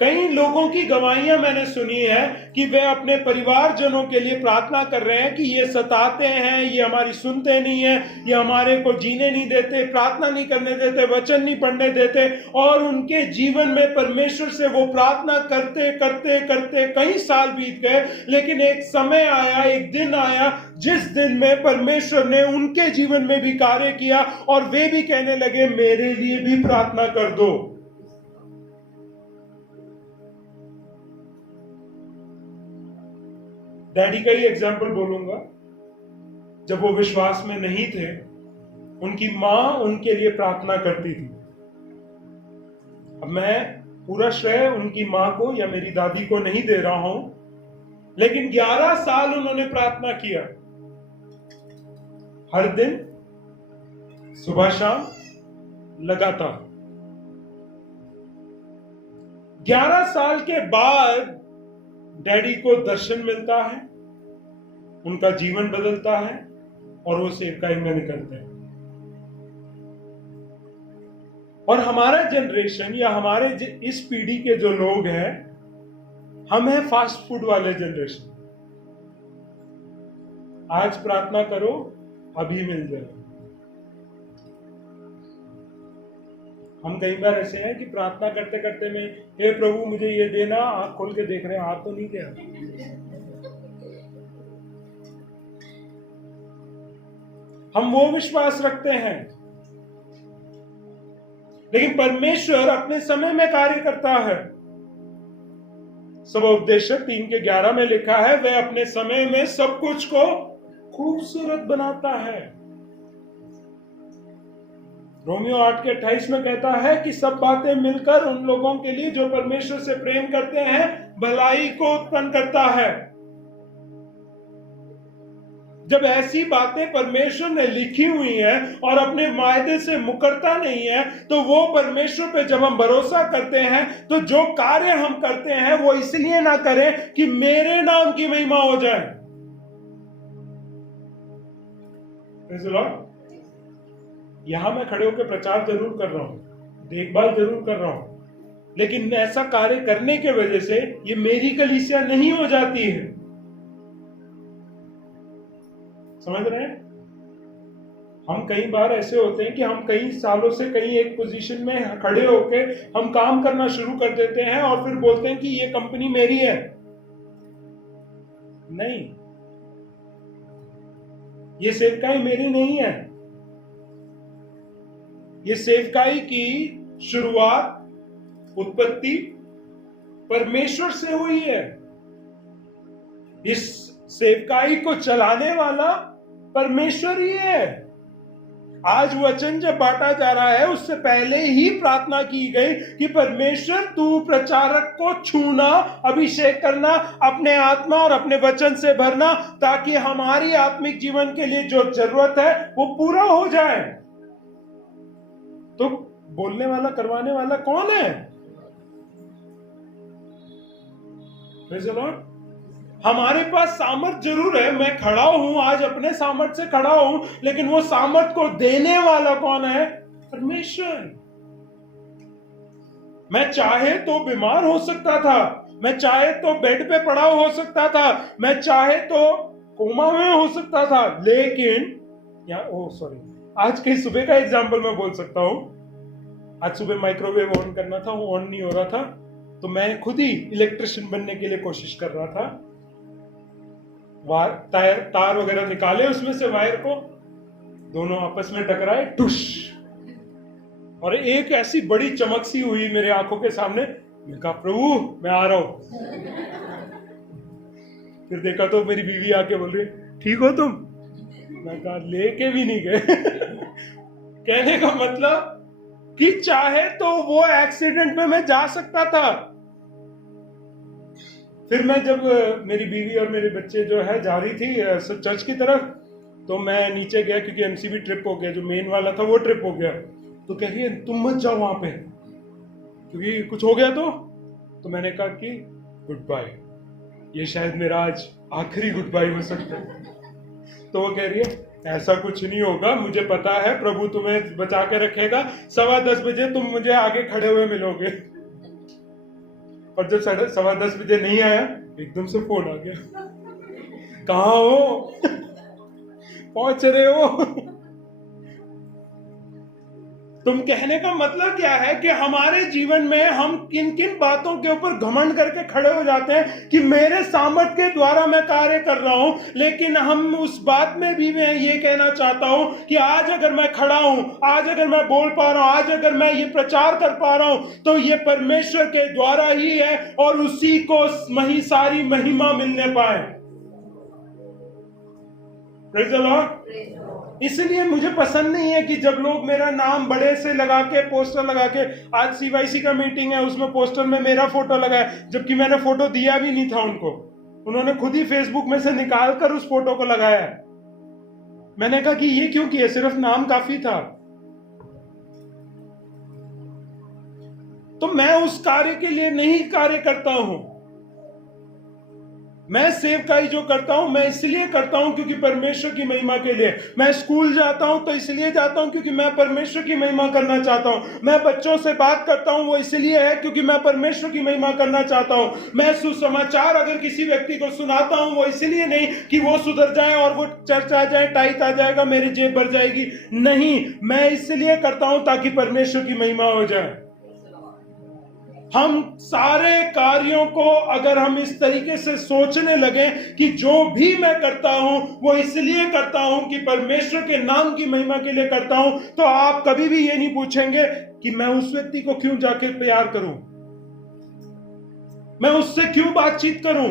कई लोगों की गवाहियां मैंने सुनी है कि वे अपने परिवारजनों के लिए प्रार्थना कर रहे हैं कि ये सताते हैं, ये हमारी सुनते नहीं है, ये हमारे को जीने नहीं देते, प्रार्थना नहीं करने देते, वचन नहीं पढ़ने देते, और उनके जीवन में परमेश्वर से वो प्रार्थना करते करते करते कई साल बीत गए। लेकिन एक समय आया, एक दिन आया, जिस दिन में परमेश्वर ने उनके जीवन में भी कार्य किया और वे भी कहने लगे, मेरे लिए भी प्रार्थना कर दो। डैडी का ही एग्जाम्पल बोलूंगा। जब वो विश्वास में नहीं थे, उनकी मां उनके लिए प्रार्थना करती थी। अब मैं पूरा श्रेय उनकी मां को या मेरी दादी को नहीं दे रहा हूं, लेकिन 11 साल उन्होंने प्रार्थना किया, हर दिन सुबह शाम लगातार। 11 साल के बाद डैडी को दर्शन मिलता है, उनका जीवन बदलता है और वो सेवकाई में निकलते हैं। और हमारा जनरेशन या हमारे इस पीढ़ी के जो लोग हैं, हम हैं फास्ट फूड वाले जनरेशन। आज प्रार्थना करो, अभी मिल जाए। हम कई बार ऐसे हैं कि प्रार्थना करते करते में, हे प्रभु मुझे ये देना, आंख खोल के देख रहे हैं, आप तो नहीं क्या। हम वो विश्वास रखते हैं, लेकिन परमेश्वर अपने समय में कार्य करता है। सबोपदेशक 3:11 में लिखा है, वह अपने समय में सब कुछ को खूबसूरत बनाता है। रोमियो 8:28 में कहता है कि सब बातें मिलकर उन लोगों के लिए जो परमेश्वर से प्रेम करते हैं भलाई को उत्पन्न करता है। जब ऐसी बातें परमेश्वर ने लिखी हुई हैं और अपने वायदे से मुकरता नहीं है, तो वो परमेश्वर पे जब हम भरोसा करते हैं तो जो कार्य हम करते हैं वो इसलिए ना करें कि मेरे नाम की महिमा हो जाए। Praise the Lord। यहां मैं खड़े होकर प्रचार जरूर कर रहा हूं, देखभाल जरूर कर रहा हूं, लेकिन ऐसा कार्य करने के वजह से ये मेरी कलीसिया नहीं हो जाती है। समझ रहे हैं? हम कई बार ऐसे होते हैं कि हम कई सालों से कहीं एक पोजीशन में खड़े होके हम काम करना शुरू कर देते हैं और फिर बोलते हैं कि ये कंपनी मेरी है। नहीं, ये सेवकाई मेरी नहीं है। ये सेवकाई की शुरुआत, उत्पत्ति परमेश्वर से हुई है। इस सेवकाई को चलाने वाला परमेश्वर ही है। आज वचन जब बांटा जा रहा है उससे पहले ही प्रार्थना की गई कि परमेश्वर तू प्रचारक को छूना, अभिषेक करना, अपने आत्मा और अपने वचन से भरना, ताकि हमारी आत्मिक जीवन के लिए जो जरूरत है वो पूरा हो जाए। तो बोलने वाला, करवाने वाला कौन है? Praise the Lord। हमारे पास सामर्थ जरूर है, मैं खड़ा हूं आज अपने सामर्थ से खड़ा हूं, लेकिन वो सामर्थ को देने वाला कौन है? परमेश्वर। मैं चाहे तो बीमार हो सकता था, मैं चाहे तो बेड पे पड़ा हो सकता था, मैं चाहे तो कोमा में हो सकता था, लेकिन आज के सुबह का एग्जाम्पल मैं बोल सकता हूं। आज सुबह माइक्रोवेव ऑन करना था, वो ऑन नहीं हो रहा था, तो मैं खुद ही इलेक्ट्रिशियन बनने के लिए कोशिश कर रहा था। तार वगैरह निकाले उसमें से, वायर को, दोनों आपस में टकराए, टुश, और एक ऐसी बड़ी चमक सी हुई मेरे आंखों के सामने। मैं कहा प्रभु मैं आ रहा हूं। फिर देखा तो मेरी बीवी आके बोल रही ठीक हो तुम? मैं कहा लेके भी नहीं गए। कहने का मतलब कि चाहे तो वो एक्सीडेंट में मैं जा सकता था। फिर मैं जब मेरी बीवी और मेरे बच्चे जो है जा रही थी चर्च की तरफ, तो मैं नीचे गया क्योंकि एमसीबी ट्रिप हो गया, जो मेन वाला था वो ट्रिप हो गया। तो कह रही है तुम मत जाओ वहां पे क्योंकि कुछ हो गया। तो मैंने कहा कि गुड बाय, ये शायद मेरा आज आखिरी गुड बाय हो सकता है। तो वो कह रही है ऐसा कुछ नहीं होगा, मुझे पता है प्रभु तुम्हें बचा के रखेगा, 10:15 बजे तुम मुझे आगे खड़े हुए मिलोगे। और जब 10:15 बजे नहीं आया, एकदम से फोन आ गया, कहाँ हो? पहुंच रहे हो? तुम कहने का मतलब क्या है कि हमारे जीवन में हम किन किन बातों के ऊपर घमंड करके खड़े हो जाते हैं कि मेरे सामर्थ के द्वारा मैं कार्य कर रहा हूं, लेकिन हम उस बात में भी मैं ये कहना चाहता हूं कि आज अगर मैं खड़ा हूं, आज अगर मैं बोल पा रहा हूं, आज अगर मैं ये प्रचार कर पा रहा हूं, तो ये परमेश्वर के द्वारा ही है और उसी को सारी महिमा मिलने पाए। Praise the Lord. इसलिए मुझे पसंद नहीं है कि जब लोग मेरा नाम बड़े से लगा के, पोस्टर लगा के, आज सीवाईसी का मीटिंग है उसमें पोस्टर में मेरा फोटो लगा है, जबकि मैंने फोटो दिया भी नहीं था उनको, उन्होंने खुद ही फेसबुक में से निकाल कर उस फोटो को लगाया है। मैंने कहा कि ये क्यों किया, सिर्फ नाम काफी था। तो मैं उस कार्य के लिए नहीं कार्य करता हूं। मैं सेवकाई जो करता हूं मैं इसलिए करता हूं क्योंकि परमेश्वर की महिमा के लिए। मैं स्कूल जाता हूं तो इसलिए जाता हूं क्योंकि मैं परमेश्वर की महिमा करना चाहता हूं। मैं बच्चों से बात करता हूं वो इसलिए है क्योंकि मैं परमेश्वर की महिमा करना चाहता हूं। मैं सुसमाचार अगर किसी व्यक्ति को सुनाता हूं वो इसलिए नहीं कि वो सुधर जाए और वो चर्च आ जाए, टाइट आ जाएगा, मेरी जेब भर जाएगी, नहीं, मैं इसलिए करता हूं ताकि परमेश्वर की महिमा हो जाए। हम सारे कार्यों को अगर हम इस तरीके से सोचने लगे कि जो भी मैं करता हूं वो इसलिए करता हूं कि परमेश्वर के नाम की महिमा के लिए करता हूं, तो आप कभी भी ये नहीं पूछेंगे कि मैं उस व्यक्ति को क्यों जाके प्यार करूं, मैं उससे क्यों बातचीत करूं,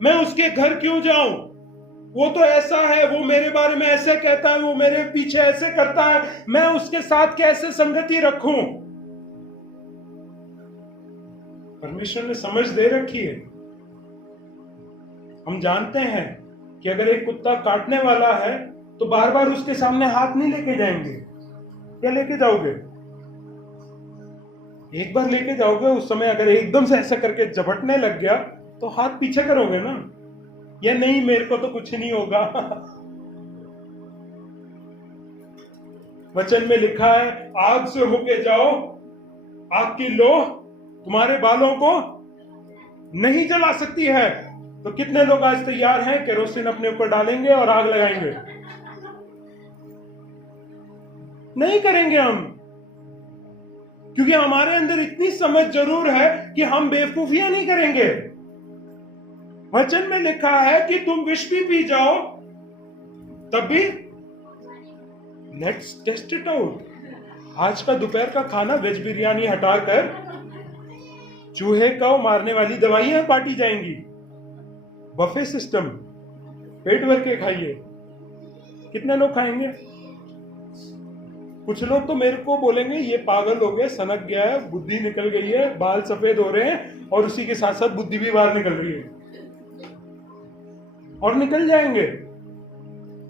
मैं उसके घर क्यों जाऊं, वो तो ऐसा है, वो मेरे बारे में ऐसे कहता है, वो मेरे पीछे ऐसे करता है, मैं उसके साथ कैसे संगति रखूं? परमेश्वर ने समझ दे रखी है। हम जानते हैं कि अगर एक कुत्ता काटने वाला है तो बार बार उसके सामने हाथ नहीं लेके जाएंगे। क्या लेके जाओगे? एक बार लेके जाओगे, उस समय अगर एकदम से ऐसा करके झपटने लग गया तो हाथ पीछे करोगे ना, या नहीं मेरे को तो कुछ नहीं होगा। वचन में लिखा है, आग से होके जाओ, आग की लोह तुम्हारे बालों को नहीं जला सकती है। तो कितने लोग आज तैयार हैं केरोसिन अपने ऊपर डालेंगे और आग लगाएंगे? नहीं करेंगे हम, क्योंकि हमारे अंदर इतनी समझ जरूर है कि हम बेवकूफियां नहीं करेंगे। वचन में लिखा है कि तुम विष भी पी जाओ तब भी लेट्स टेस्ट इट आउट। आज का दोपहर का खाना वेज बिरयानी हटाकर चूहे को मारने वाली दवाइयां बांटी जाएंगी। बफे सिस्टम, पेट भर के खाइए। कितने लोग खाएंगे? कुछ लोग तो मेरे को बोलेंगे ये पागल हो गए, सनक गया है, बुद्धि निकल गई है, बाल सफेद हो रहे हैं और उसी के साथ साथ बुद्धि भी बाहर निकल रही है। और निकल जाएंगे,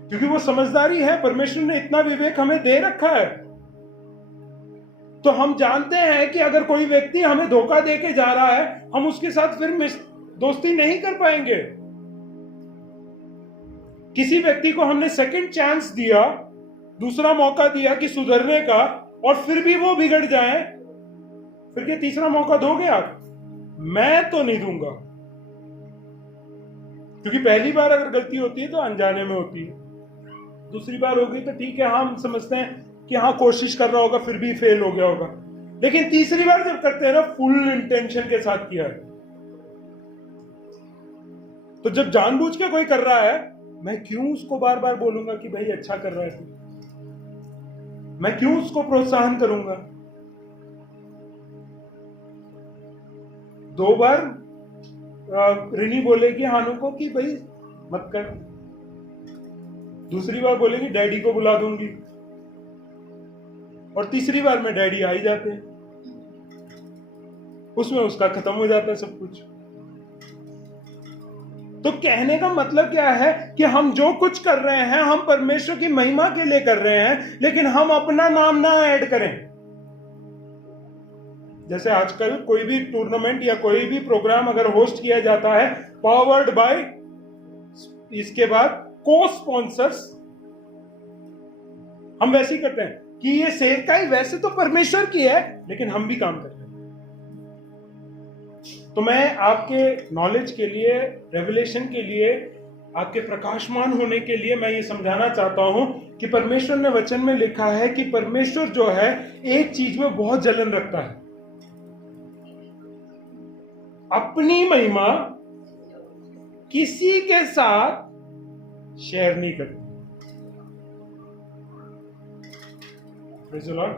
क्योंकि वो समझदारी है। परमेश्वर ने इतना विवेक हमें दे रखा है। तो हम जानते हैं कि अगर कोई व्यक्ति हमें धोखा दे के जा रहा है, हम उसके साथ फिर दोस्ती नहीं कर पाएंगे। किसी व्यक्ति को हमने सेकंड चांस दिया, दूसरा मौका दिया कि सुधरने का, और फिर भी वो बिगड़ जाए, फिर क्या तीसरा मौका दोगे आप? मैं तो नहीं दूंगा, क्योंकि पहली बार अगर गलती होती है तो अनजाने में होती है, दूसरी बार होगी तो ठीक है, हम समझते हैं कि हाँ कोशिश कर रहा होगा, फिर भी फेल हो गया होगा। लेकिन तीसरी बार जब करते हैं ना, फुल इंटेंशन के साथ किया है। तो जब जानबूझ के कोई कर रहा है, मैं क्यों उसको बार बार बोलूंगा कि भाई अच्छा कर रहा है तू? मैं क्यों उसको प्रोत्साहन करूंगा? 2 बार रिनी बोलेगी हानू को कि भाई मत कर, दूसरी बार बोलेगी डैडी को बुला दूंगी, और तीसरी बार में डैडी आ ही जाते हैं। उसमें उसका खत्म हो जाता है सब कुछ। तो कहने का मतलब क्या है कि हम जो कुछ कर रहे हैं, हम परमेश्वर की महिमा के लिए कर रहे हैं, लेकिन हम अपना नाम ना ऐड करें। जैसे आजकल कोई भी टूर्नामेंट या कोई भी प्रोग्राम अगर होस्ट किया जाता है, पावर्ड बाय, इसके बाद को स्पॉन्सर्स, हम वैसे ही करते हैं कि ये सेवकाई वैसे तो परमेश्वर की है, लेकिन हम भी काम कर रहे हैं। तो मैं आपके नॉलेज के लिए, रेवलेशन के लिए, आपके प्रकाशमान होने के लिए मैं ये समझाना चाहता हूं कि परमेश्वर ने वचन में लिखा है कि परमेश्वर जो है एक चीज में बहुत जलन रखता है, अपनी महिमा किसी के साथ शेयर नहीं करती। Praise the Lord,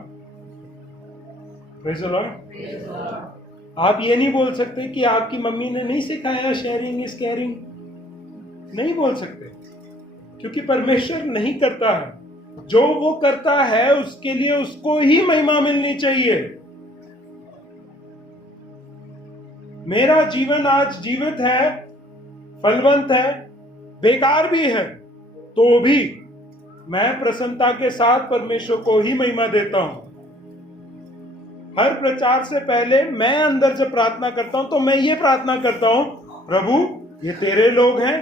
praise the Lord. आप ये नहीं बोल सकते कि आपकी मम्मी ने नहीं सिखाया शेयरिंग इज केयरिंग, नहीं बोल सकते, क्योंकि परमेश्वर नहीं करता है। जो वो करता है उसके लिए उसको ही महिमा मिलनी चाहिए। मेरा जीवन आज जीवित है, फलवंत है, बेकार भी है, तो भी मैं प्रसन्नता के साथ परमेश्वर को ही महिमा देता हूं। हर प्रचार से पहले मैं अंदर जब प्रार्थना करता हूं तो मैं ये प्रार्थना करता हूं, प्रभु ये तेरे लोग हैं,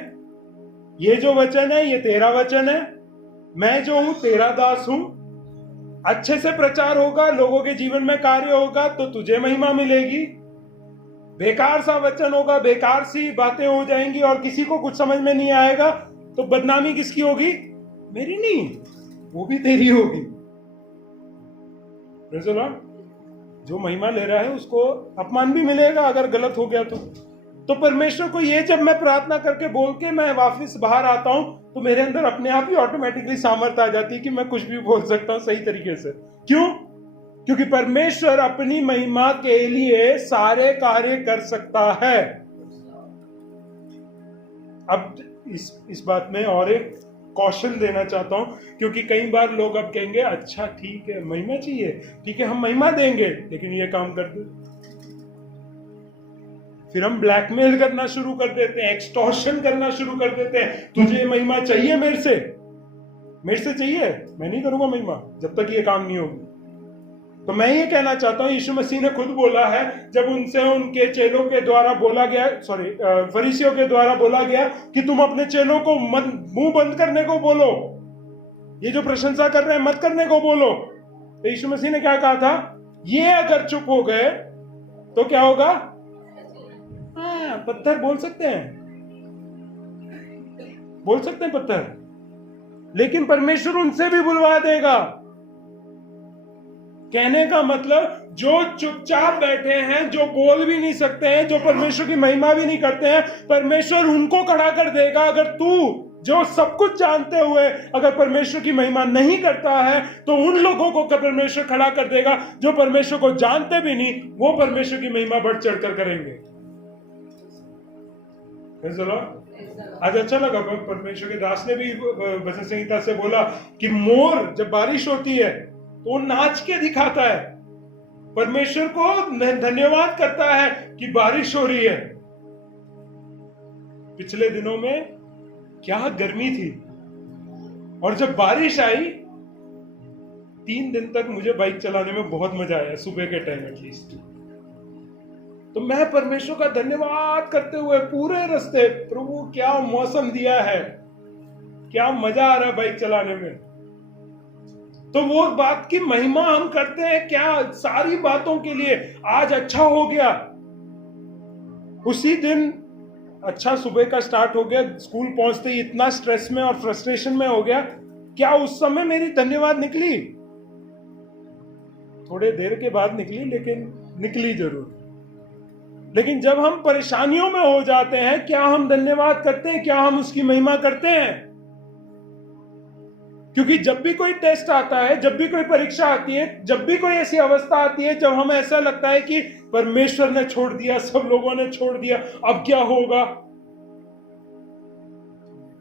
ये जो वचन है ये तेरा वचन है, मैं जो हूं तेरा दास हूं। अच्छे से प्रचार होगा, लोगों के जीवन में कार्य होगा तो तुझे महिमा मिलेगी। बेकार सा वचन होगा, बेकार सी बातें हो जाएंगी और किसी को कुछ समझ में नहीं आएगा, तो बदनामी किसकी होगी? मेरी नहीं, वो भी तेरी होगी। Praise the Lord. जो महिमा ले रहा है उसको अपमान भी मिलेगा अगर गलत हो गया तो परमेश्वर को ये जब मैं प्रार्थना करके बोल के मैं वापस बाहर आता हूं तो मेरे अंदर अपने आप ही ऑटोमेटिकली सामर्थ्य आ जाती है कि मैं कुछ भी बोल सकता हूं सही तरीके से। क्यों? क्योंकि परमेश्वर अपनी महिमा के लिए सारे कार्य कर सकता है। अब इस बात में और एक कॉशन देना चाहता हूं, क्योंकि कई बार लोग अब कहेंगे अच्छा ठीक है महिमा चाहिए, ठीक है हम महिमा देंगे, लेकिन ये काम कर दे। फिर हम ब्लैकमेल करना शुरू कर देते हैं, एक्सटॉर्शन करना शुरू कर देते हैं, तुझे महिमा चाहिए मेरे से चाहिए, मैं नहीं करूंगा महिमा जब तक ये काम नहीं होगी। तो मैं ये कहना चाहता हूं, यीशु मसीह ने खुद बोला है, जब उनसे उनके चेलों के द्वारा बोला गया, फरीसियों के द्वारा बोला गया कि तुम अपने चेलों को मत मुंह बंद करने को बोलो, ये जो प्रशंसा कर रहे हैं मत करने को बोलो। तो यीशु मसीह ने क्या कहा था, ये अगर चुप हो गए तो क्या होगा? हाँ, पत्थर बोल सकते हैं पत्थर, लेकिन परमेश्वर उनसे भी बुलवा देगा। कहने का मतलब जो चुपचाप बैठे हैं, जो बोल भी नहीं सकते हैं, जो परमेश्वर की महिमा भी नहीं करते हैं, परमेश्वर उनको खड़ा कर देगा। अगर तू जो सब कुछ जानते हुए अगर परमेश्वर की महिमा नहीं करता है, तो उन लोगों को परमेश्वर खड़ा कर देगा जो परमेश्वर को जानते भी नहीं, वो परमेश्वर की महिमा बढ़ चढ़कर करेंगे। आज अच्छा लगा, परमेश्वर के दास ने भी वचन संहिता से बोला कि मोर जब बारिश होती है तो वो नाच के दिखाता है, परमेश्वर को धन्यवाद करता है कि बारिश हो रही है। पिछले दिनों में क्या गर्मी थी, और जब बारिश आई 3 दिन तक मुझे बाइक चलाने में बहुत मजा आया, सुबह के टाइम एटलीस्ट। तो मैं परमेश्वर का धन्यवाद करते हुए पूरे रास्ते, प्रभु क्या मौसम दिया है, क्या मजा आ रहा है बाइक चलाने में। तो वो बात की महिमा हम करते हैं क्या, सारी बातों के लिए। आज अच्छा हो गया, उसी दिन अच्छा सुबह का स्टार्ट हो गया, स्कूल पहुंचते ही इतना स्ट्रेस में और फ्रस्ट्रेशन में हो गया, क्या उस समय मेरी धन्यवाद निकली? थोड़े देर के बाद निकली, लेकिन निकली जरूर। लेकिन जब हम परेशानियों में हो जाते हैं, क्या हम धन्यवाद करते हैं? क्या हम उसकी महिमा करते हैं? क्योंकि जब भी कोई टेस्ट आता है, जब भी कोई परीक्षा आती है, जब भी कोई ऐसी अवस्था आती है जब हमें ऐसा लगता है कि परमेश्वर ने छोड़ दिया, सब लोगों ने छोड़ दिया, अब क्या होगा,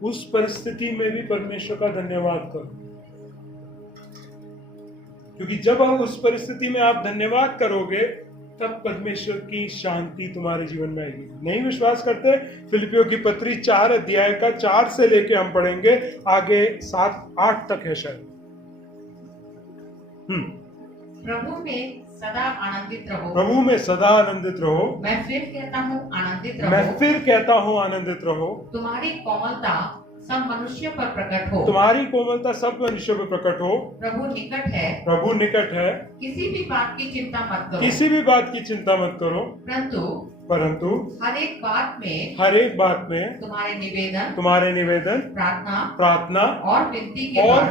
उस परिस्थिति में भी परमेश्वर का धन्यवाद करो। क्योंकि जब आप उस परिस्थिति में आप धन्यवाद करोगे, तब परमेश्वर की शांति तुम्हारे जीवन में आएगी। नहीं विश्वास करते? फिलिपियों की पत्री 4 अध्याय का 4 से लेके हम पढ़ेंगे, आगे 7-8 तक है शायद। प्रभु में सदा आनंदित रहो। प्रभु में सदा आनंदित रहो। मैं फिर कहता हूँ आनंदित रहो। मैं फिर कहता हूँ आनंदित रहो। तुम्हारी कोमलता सब मनुष्य पर प्रकट हो। तुम्हारी कोमलता सब मनुष्य पर प्रकट हो। प्रभु निकट है। प्रभु निकट है। किसी भी बात की चिंता मत करो। किसी भी बात की चिंता मत करो। परंतु हर एक बात में तुम्हारे निवेदन प्रार्थना और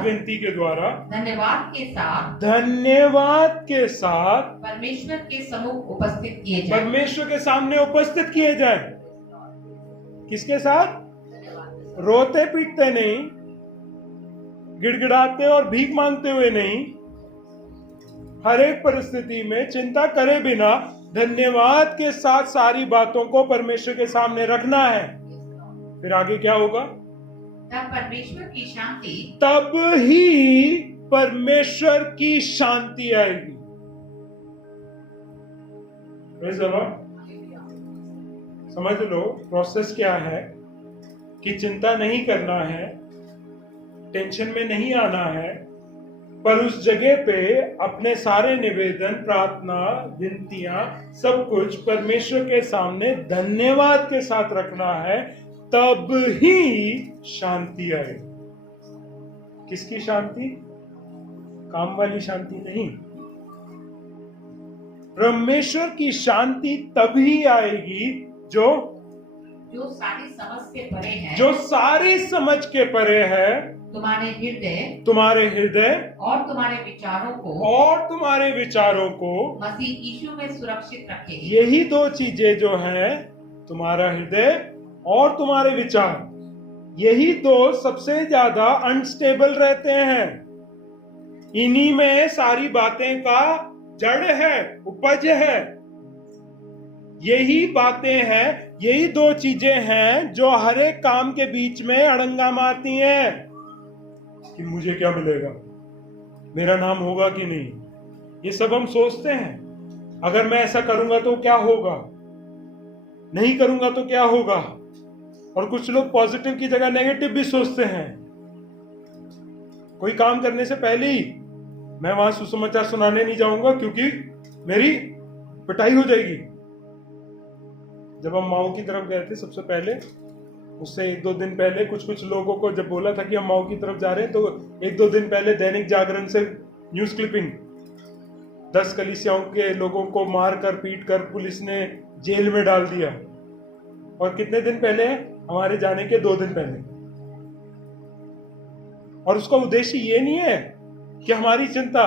विनती के द्वारा धन्यवाद के साथ परमेश्वर के सम्मुख उपस्थित किए जाए। परमेश्वर के सामने उपस्थित किए जाए। किसके साथ? रोते पीटते नहीं, गिड़गिड़ाते और भीख मांगते हुए नहीं, हर एक परिस्थिति में चिंता करे बिना धन्यवाद के साथ सारी बातों को परमेश्वर के सामने रखना है। फिर आगे क्या होगा? तब परमेश्वर की शांति, तब ही परमेश्वर की शांति आएगी। समझ लो प्रोसेस क्या है, कि चिंता नहीं करना है, टेंशन में नहीं आना है, पर उस जगह पे अपने सारे निवेदन, प्रार्थना, विनतियां, सब कुछ परमेश्वर के सामने धन्यवाद के साथ रखना है। तब ही शांति आएगी। किसकी शांति? काम वाली शांति नहीं। परमेश्वर की शांति तभी आएगी जो सारी समझ से परे है। जो सारी समझ के परे है। तुम्हारे हृदय और तुम्हारे विचारों को मसीह यीशु में सुरक्षित रखेगी। यही 2 चीजें जो हैं, तुम्हारा हृदय और तुम्हारे विचार, यही 2 सबसे ज्यादा अनस्टेबल रहते हैं। इन्हीं में सारी बातें का जड़ है, उपज है। यही बातें हैं, यही दो चीजें हैं जो हर एक काम के बीच में अड़ंगा मारती हैं कि मुझे क्या मिलेगा, मेरा नाम होगा कि नहीं। ये सब हम सोचते हैं, अगर मैं ऐसा करूंगा तो क्या होगा, नहीं करूंगा तो क्या होगा। और कुछ लोग पॉजिटिव की जगह नेगेटिव भी सोचते हैं। कोई काम करने से पहले ही मैं वहां सुसमाचार सुनाने नहीं जाऊंगा क्योंकि मेरी पिटाई हो जाएगी। जब हम माओ की तरफ गए थे सबसे पहले, उससे 1-2 दिन पहले कुछ लोगों को जब बोला था कि हम माओ की तरफ जा रहे हैं, तो 1-2 दिन पहले दैनिक जागरण से न्यूज क्लिपिंग, 10 कलीसियाओं के लोगों को मार कर पीट कर पुलिस ने जेल में डाल दिया। और कितने दिन पहले, हमारे जाने के 2 दिन पहले। और उसका उद्देश्य ये नहीं है कि हमारी चिंता,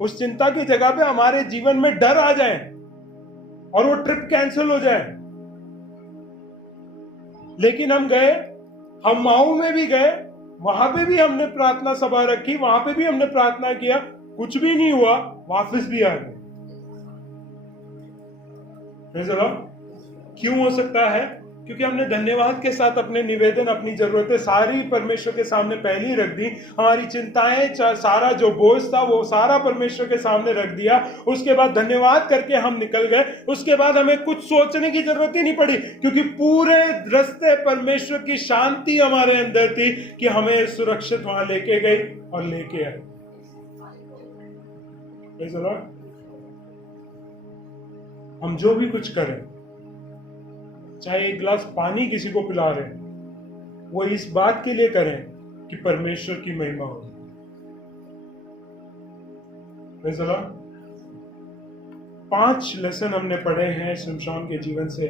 उस चिंता की जगह पे हमारे जीवन में डर आ जाए और वो ट्रिप कैंसिल हो जाए। लेकिन हम गए, हम माऊ में भी गए, वहां पे भी हमने प्रार्थना सभा रखी, वहां पे भी हमने प्रार्थना किया, कुछ भी नहीं हुआ, वापस भी आ गए। क्यों हो सकता है? क्योंकि हमने धन्यवाद के साथ अपने निवेदन, अपनी जरूरतें सारी परमेश्वर के सामने पहले ही रख दी। हमारी चिंताएं, सारा जो बोझ था वो सारा परमेश्वर के सामने रख दिया। उसके बाद धन्यवाद करके हम निकल गए। उसके बाद हमें कुछ सोचने की जरूरत ही नहीं पड़ी, क्योंकि पूरे रास्ते परमेश्वर की शांति हमारे अंदर थी कि हमें सुरक्षित वहां लेके गई और लेके आए। हम जो भी कुछ करें, चाहे एक गिलास पानी किसी को पिला रहे हैं, वो इस बात के लिए करें कि परमेश्वर की महिमा हो। 5 लेसन हमने पढ़े हैं शिमशोन के जीवन से।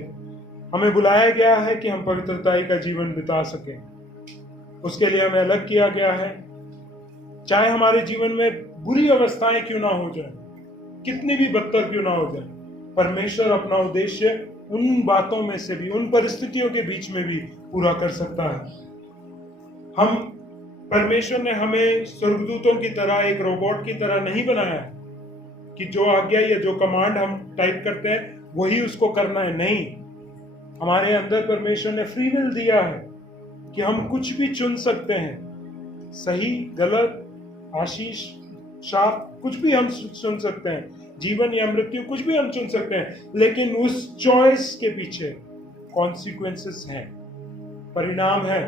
हमें बुलाया गया है कि हम पवित्रता का जीवन बिता सकें, उसके लिए हमें अलग किया गया है। चाहे हमारे जीवन में बुरी अवस्थाएं क्यों ना हो जाए, कितनी भी बदतर क्यों ना हो जाए, परमेश्वर अपना उद्देश्य उन बातों में से भी, उन परिस्थितियों के बीच में भी पूरा कर सकता है। परमेश्वर ने हमें स्वर्गदूतों की तरह, एक रोबोट की तरह नहीं बनाया कि जो आज्ञा या जो कमांड हम टाइप करते हैं वही उसको करना है। नहीं, हमारे अंदर परमेश्वर ने फ्री विल दिया है कि हम कुछ भी चुन सकते हैं, सही गलत, आशीष शाप, कुछ भी हम चुन सकते हैं, जीवन या मृत्यु, कुछ भी हम चुन सकते हैं। लेकिन उस चॉइस के पीछे कॉन्सिक्वेंसेस हैं, परिणाम है।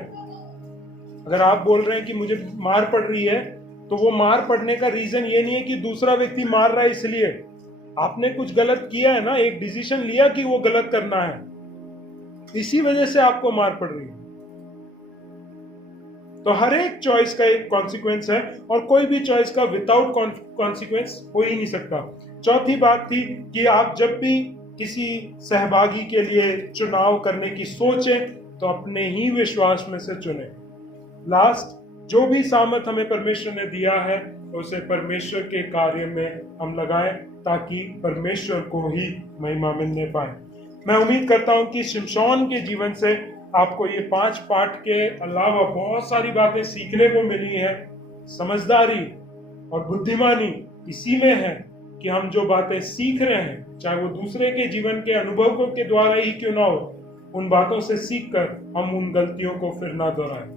अगर आप बोल रहे हैं कि मुझे मार पड़ रही है, तो वो मार पड़ने का रीजन ये नहीं है कि दूसरा व्यक्ति मार रहा है इसलिए। आपने कुछ गलत किया है ना, एक डिसीजन लिया कि वो गलत करना है, इसी वजह से आपको मार पड़ रही है। तो हर एक चॉइस का एक कॉन्सिक्वेंस है, और कोई भी चॉइस का विदाउट कॉन्सिक्वेंस हो ही नहीं सकता। चौथी बात थी कि आप जब भी किसी सहभागी के लिए चुनाव करने की सोचें तो अपने ही विश्वास में से चुनें। लास्ट, जो भी सामर्थ हमें परमेश्वर ने दिया है उसे परमेश्वर के कार्य में हम लगाएं, ताकि परमेश्वर को ही महिमा मिलने पाए। मैं उम्मीद करता हूं कि शिमशोन के जीवन से आपको ये 5 पाठ के अलावा बहुत सारी बातें सीखने को मिली है। समझदारी और बुद्धिमानी इसी में है कि हम जो बातें सीख रहे हैं, चाहे वो दूसरे के जीवन के अनुभव के द्वारा ही क्यों ना हो, उन बातों से सीखकर हम उन गलतियों को फिर ना दोहराएं।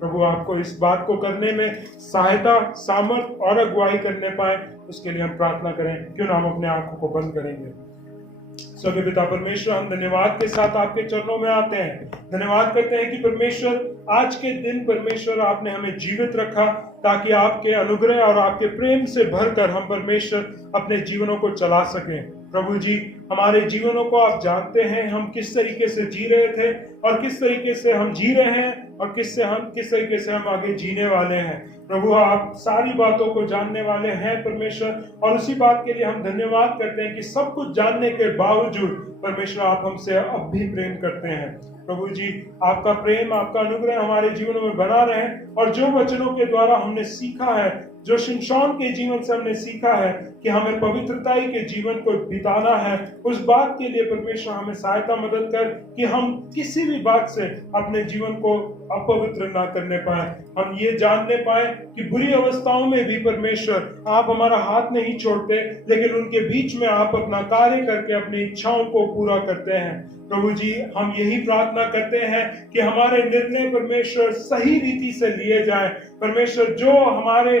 प्रभु आपको इस बात को करने में सहायता, सामर्थ और अगुवाई करने पाए, उसके लिए हम प्रार्थना करें। क्यों ना हम अपने आंखों को बंद करेंगे। स्वर्गीय पिता परमेश्वर, हम धन्यवाद के साथ आपके चरणों में आते हैं। धन्यवाद करते हैं कि परमेश्वर आज के दिन परमेश्वर आपने हमें जीवित रखा, ताकि आपके अनुग्रह और आपके प्रेम से भरकर हम परमेश्वर अपने जीवनों को चला सकें। प्रभु जी, हमारे जीवनों को आप जानते हैं, हम किस तरीके से जी रहे थे और किस तरीके से हम जी रहे हैं और किस तरीके से हम आगे जीने वाले हैं। प्रभु, आप सारी बातों को जानने वाले हैं परमेश्वर, और उसी बात के लिए हम धन्यवाद करते हैं कि सब कुछ जानने के बावजूद परमेश्वर आप हमसे अब भी प्रेम करते हैं। प्रभु जी, आपका प्रेम, आपका अनुग्रह हमारे जीवनों में बना रहे, और जो वचनों के द्वारा हमने सीखा है, जो शिमशोन के जीवन से हमने सीखा है कि हमें पवित्रताई के जीवन को बिताना है, उस बात के लिए परमेश्वर हमें सहायता, मदद कर कि हम किसी भी बात से अपने जीवन को अपवित्र ना करने पाए, हम ये जानने पाए कि बुरी अवस्थाओं में भी परमेश्वर आप हमारा हाथ नहीं छोड़ते, लेकिन उनके बीच में आप अपना कार्य करके अपनी इच्छाओं को पूरा करते हैं। प्रभु जी, हम यही प्रार्थना करते हैं कि हमारे निर्णय परमेश्वर सही रीति से लिए जाएं। परमेश्वर, जो हमारे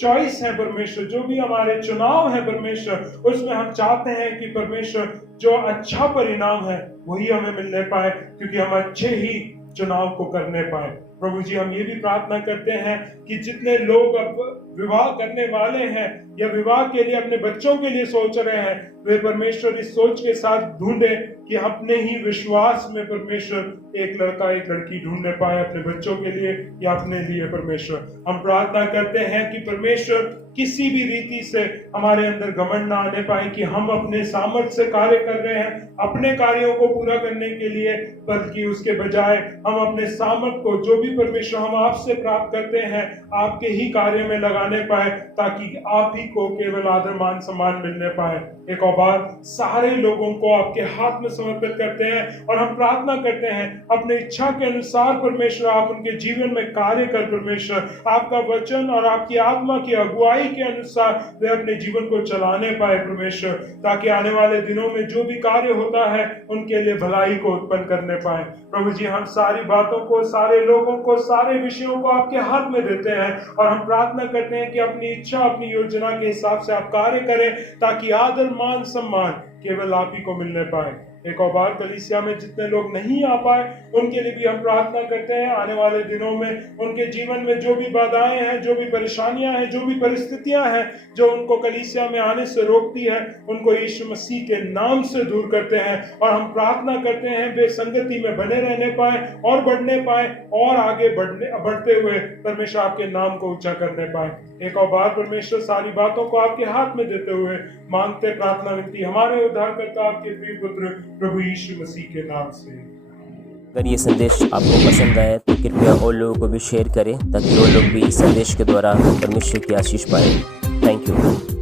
चॉइस है परमेश्वर, जो भी हमारे चुनाव है परमेश्वर, उसमें हम चाहते हैं कि परमेश्वर जो अच्छा परिणाम है वही हमें मिलने पाए, क्योंकि हम अच्छे ही चुनाव को करने पाए। प्रभु जी, हम ये भी प्रार्थना करते हैं कि जितने लोग अब विवाह करने वाले हैं या विवाह के लिए अपने बच्चों के लिए सोच रहे हैं, वे परमेश्वर इस सोच के साथ ढूंढे कि अपने ही विश्वास में परमेश्वर एक लड़का एक लड़की ढूंढने पाए अपने बच्चों के लिए या अपने लिए। परमेश्वर, हम प्रार्थना करते हैं कि परमेश्वर किसी भी रीति से हमारे अंदर घमंड ना आने पाए कि हम अपने सामर्थ्य से कार्य कर रहे हैं अपने कार्यों को पूरा करने के लिए, बल्कि उसके बजाय हम अपने सामर्थ्य को, जो भी परमेश्वर हम आपसे प्राप्त करते हैं, आपके ही कार्य में लगाने पाए, ताकि आप ही को केवल आदर मान सम्मान मिलने पाए। एक और बार सारे लोगों को आपके हाथ में समर्पित करते हैं और हम प्रार्थना करते हैं अपने इच्छा के अनुसार परमेश्वर आप उनके जीवन में कार्य कर। परमेश्वर, आपका वचन और आपकी आत्मा की अगुवाई के अनुसार वे अपने जीवन को चलाने पाए परमेश्वर, ताकि आने वाले दिनों में जो भी कार्य होता है उनके लिए भलाई को उत्पन्न करने पाए। प्रभु जी, हम सारी बातों को, सारे लोगों को, सारे विषयों को आपके हाथ में देते हैं और हम प्रार्थना करते हैं कि अपनी इच्छा, अपनी योजना के हिसाब से आप कार्य करें, ताकि आदर मान सम्मान केवल आप ही को मिलने पाए। एक और बार कलीसिया में जितने लोग नहीं आ पाए उनके लिए भी हम प्रार्थना करते हैं, आने वाले दिनों में उनके जीवन में जो भी बाधाएं हैं, जो भी परेशानियां हैं, जो भी परिस्थितियां हैं जो उनको कलीसिया में आने से रोकती है, उनको यीशु मसीह के नाम से दूर करते हैं। और हम प्रार्थना करते हैं वे संगति में बने रहने पाए और बढ़ने पाए और आगे बढ़ते हुए परमेश्वर आपके नाम को ऊंचा करने पाए। एक और बार परमेश्वर, सारी बातों को आपके हाथ में देते हुए मांगते प्रार्थना विनती हमारे उद्धारकर्ता आपके प्रिय पुत्र प्रभु यीशु मसीह के नाम से। अगर ये संदेश आपको पसंद आए तो कृपया और लोगों को भी शेयर करें, ताकि वो लोग भी इस संदेश के द्वारा परमेश्वर की आशीष पाएं। Thank you.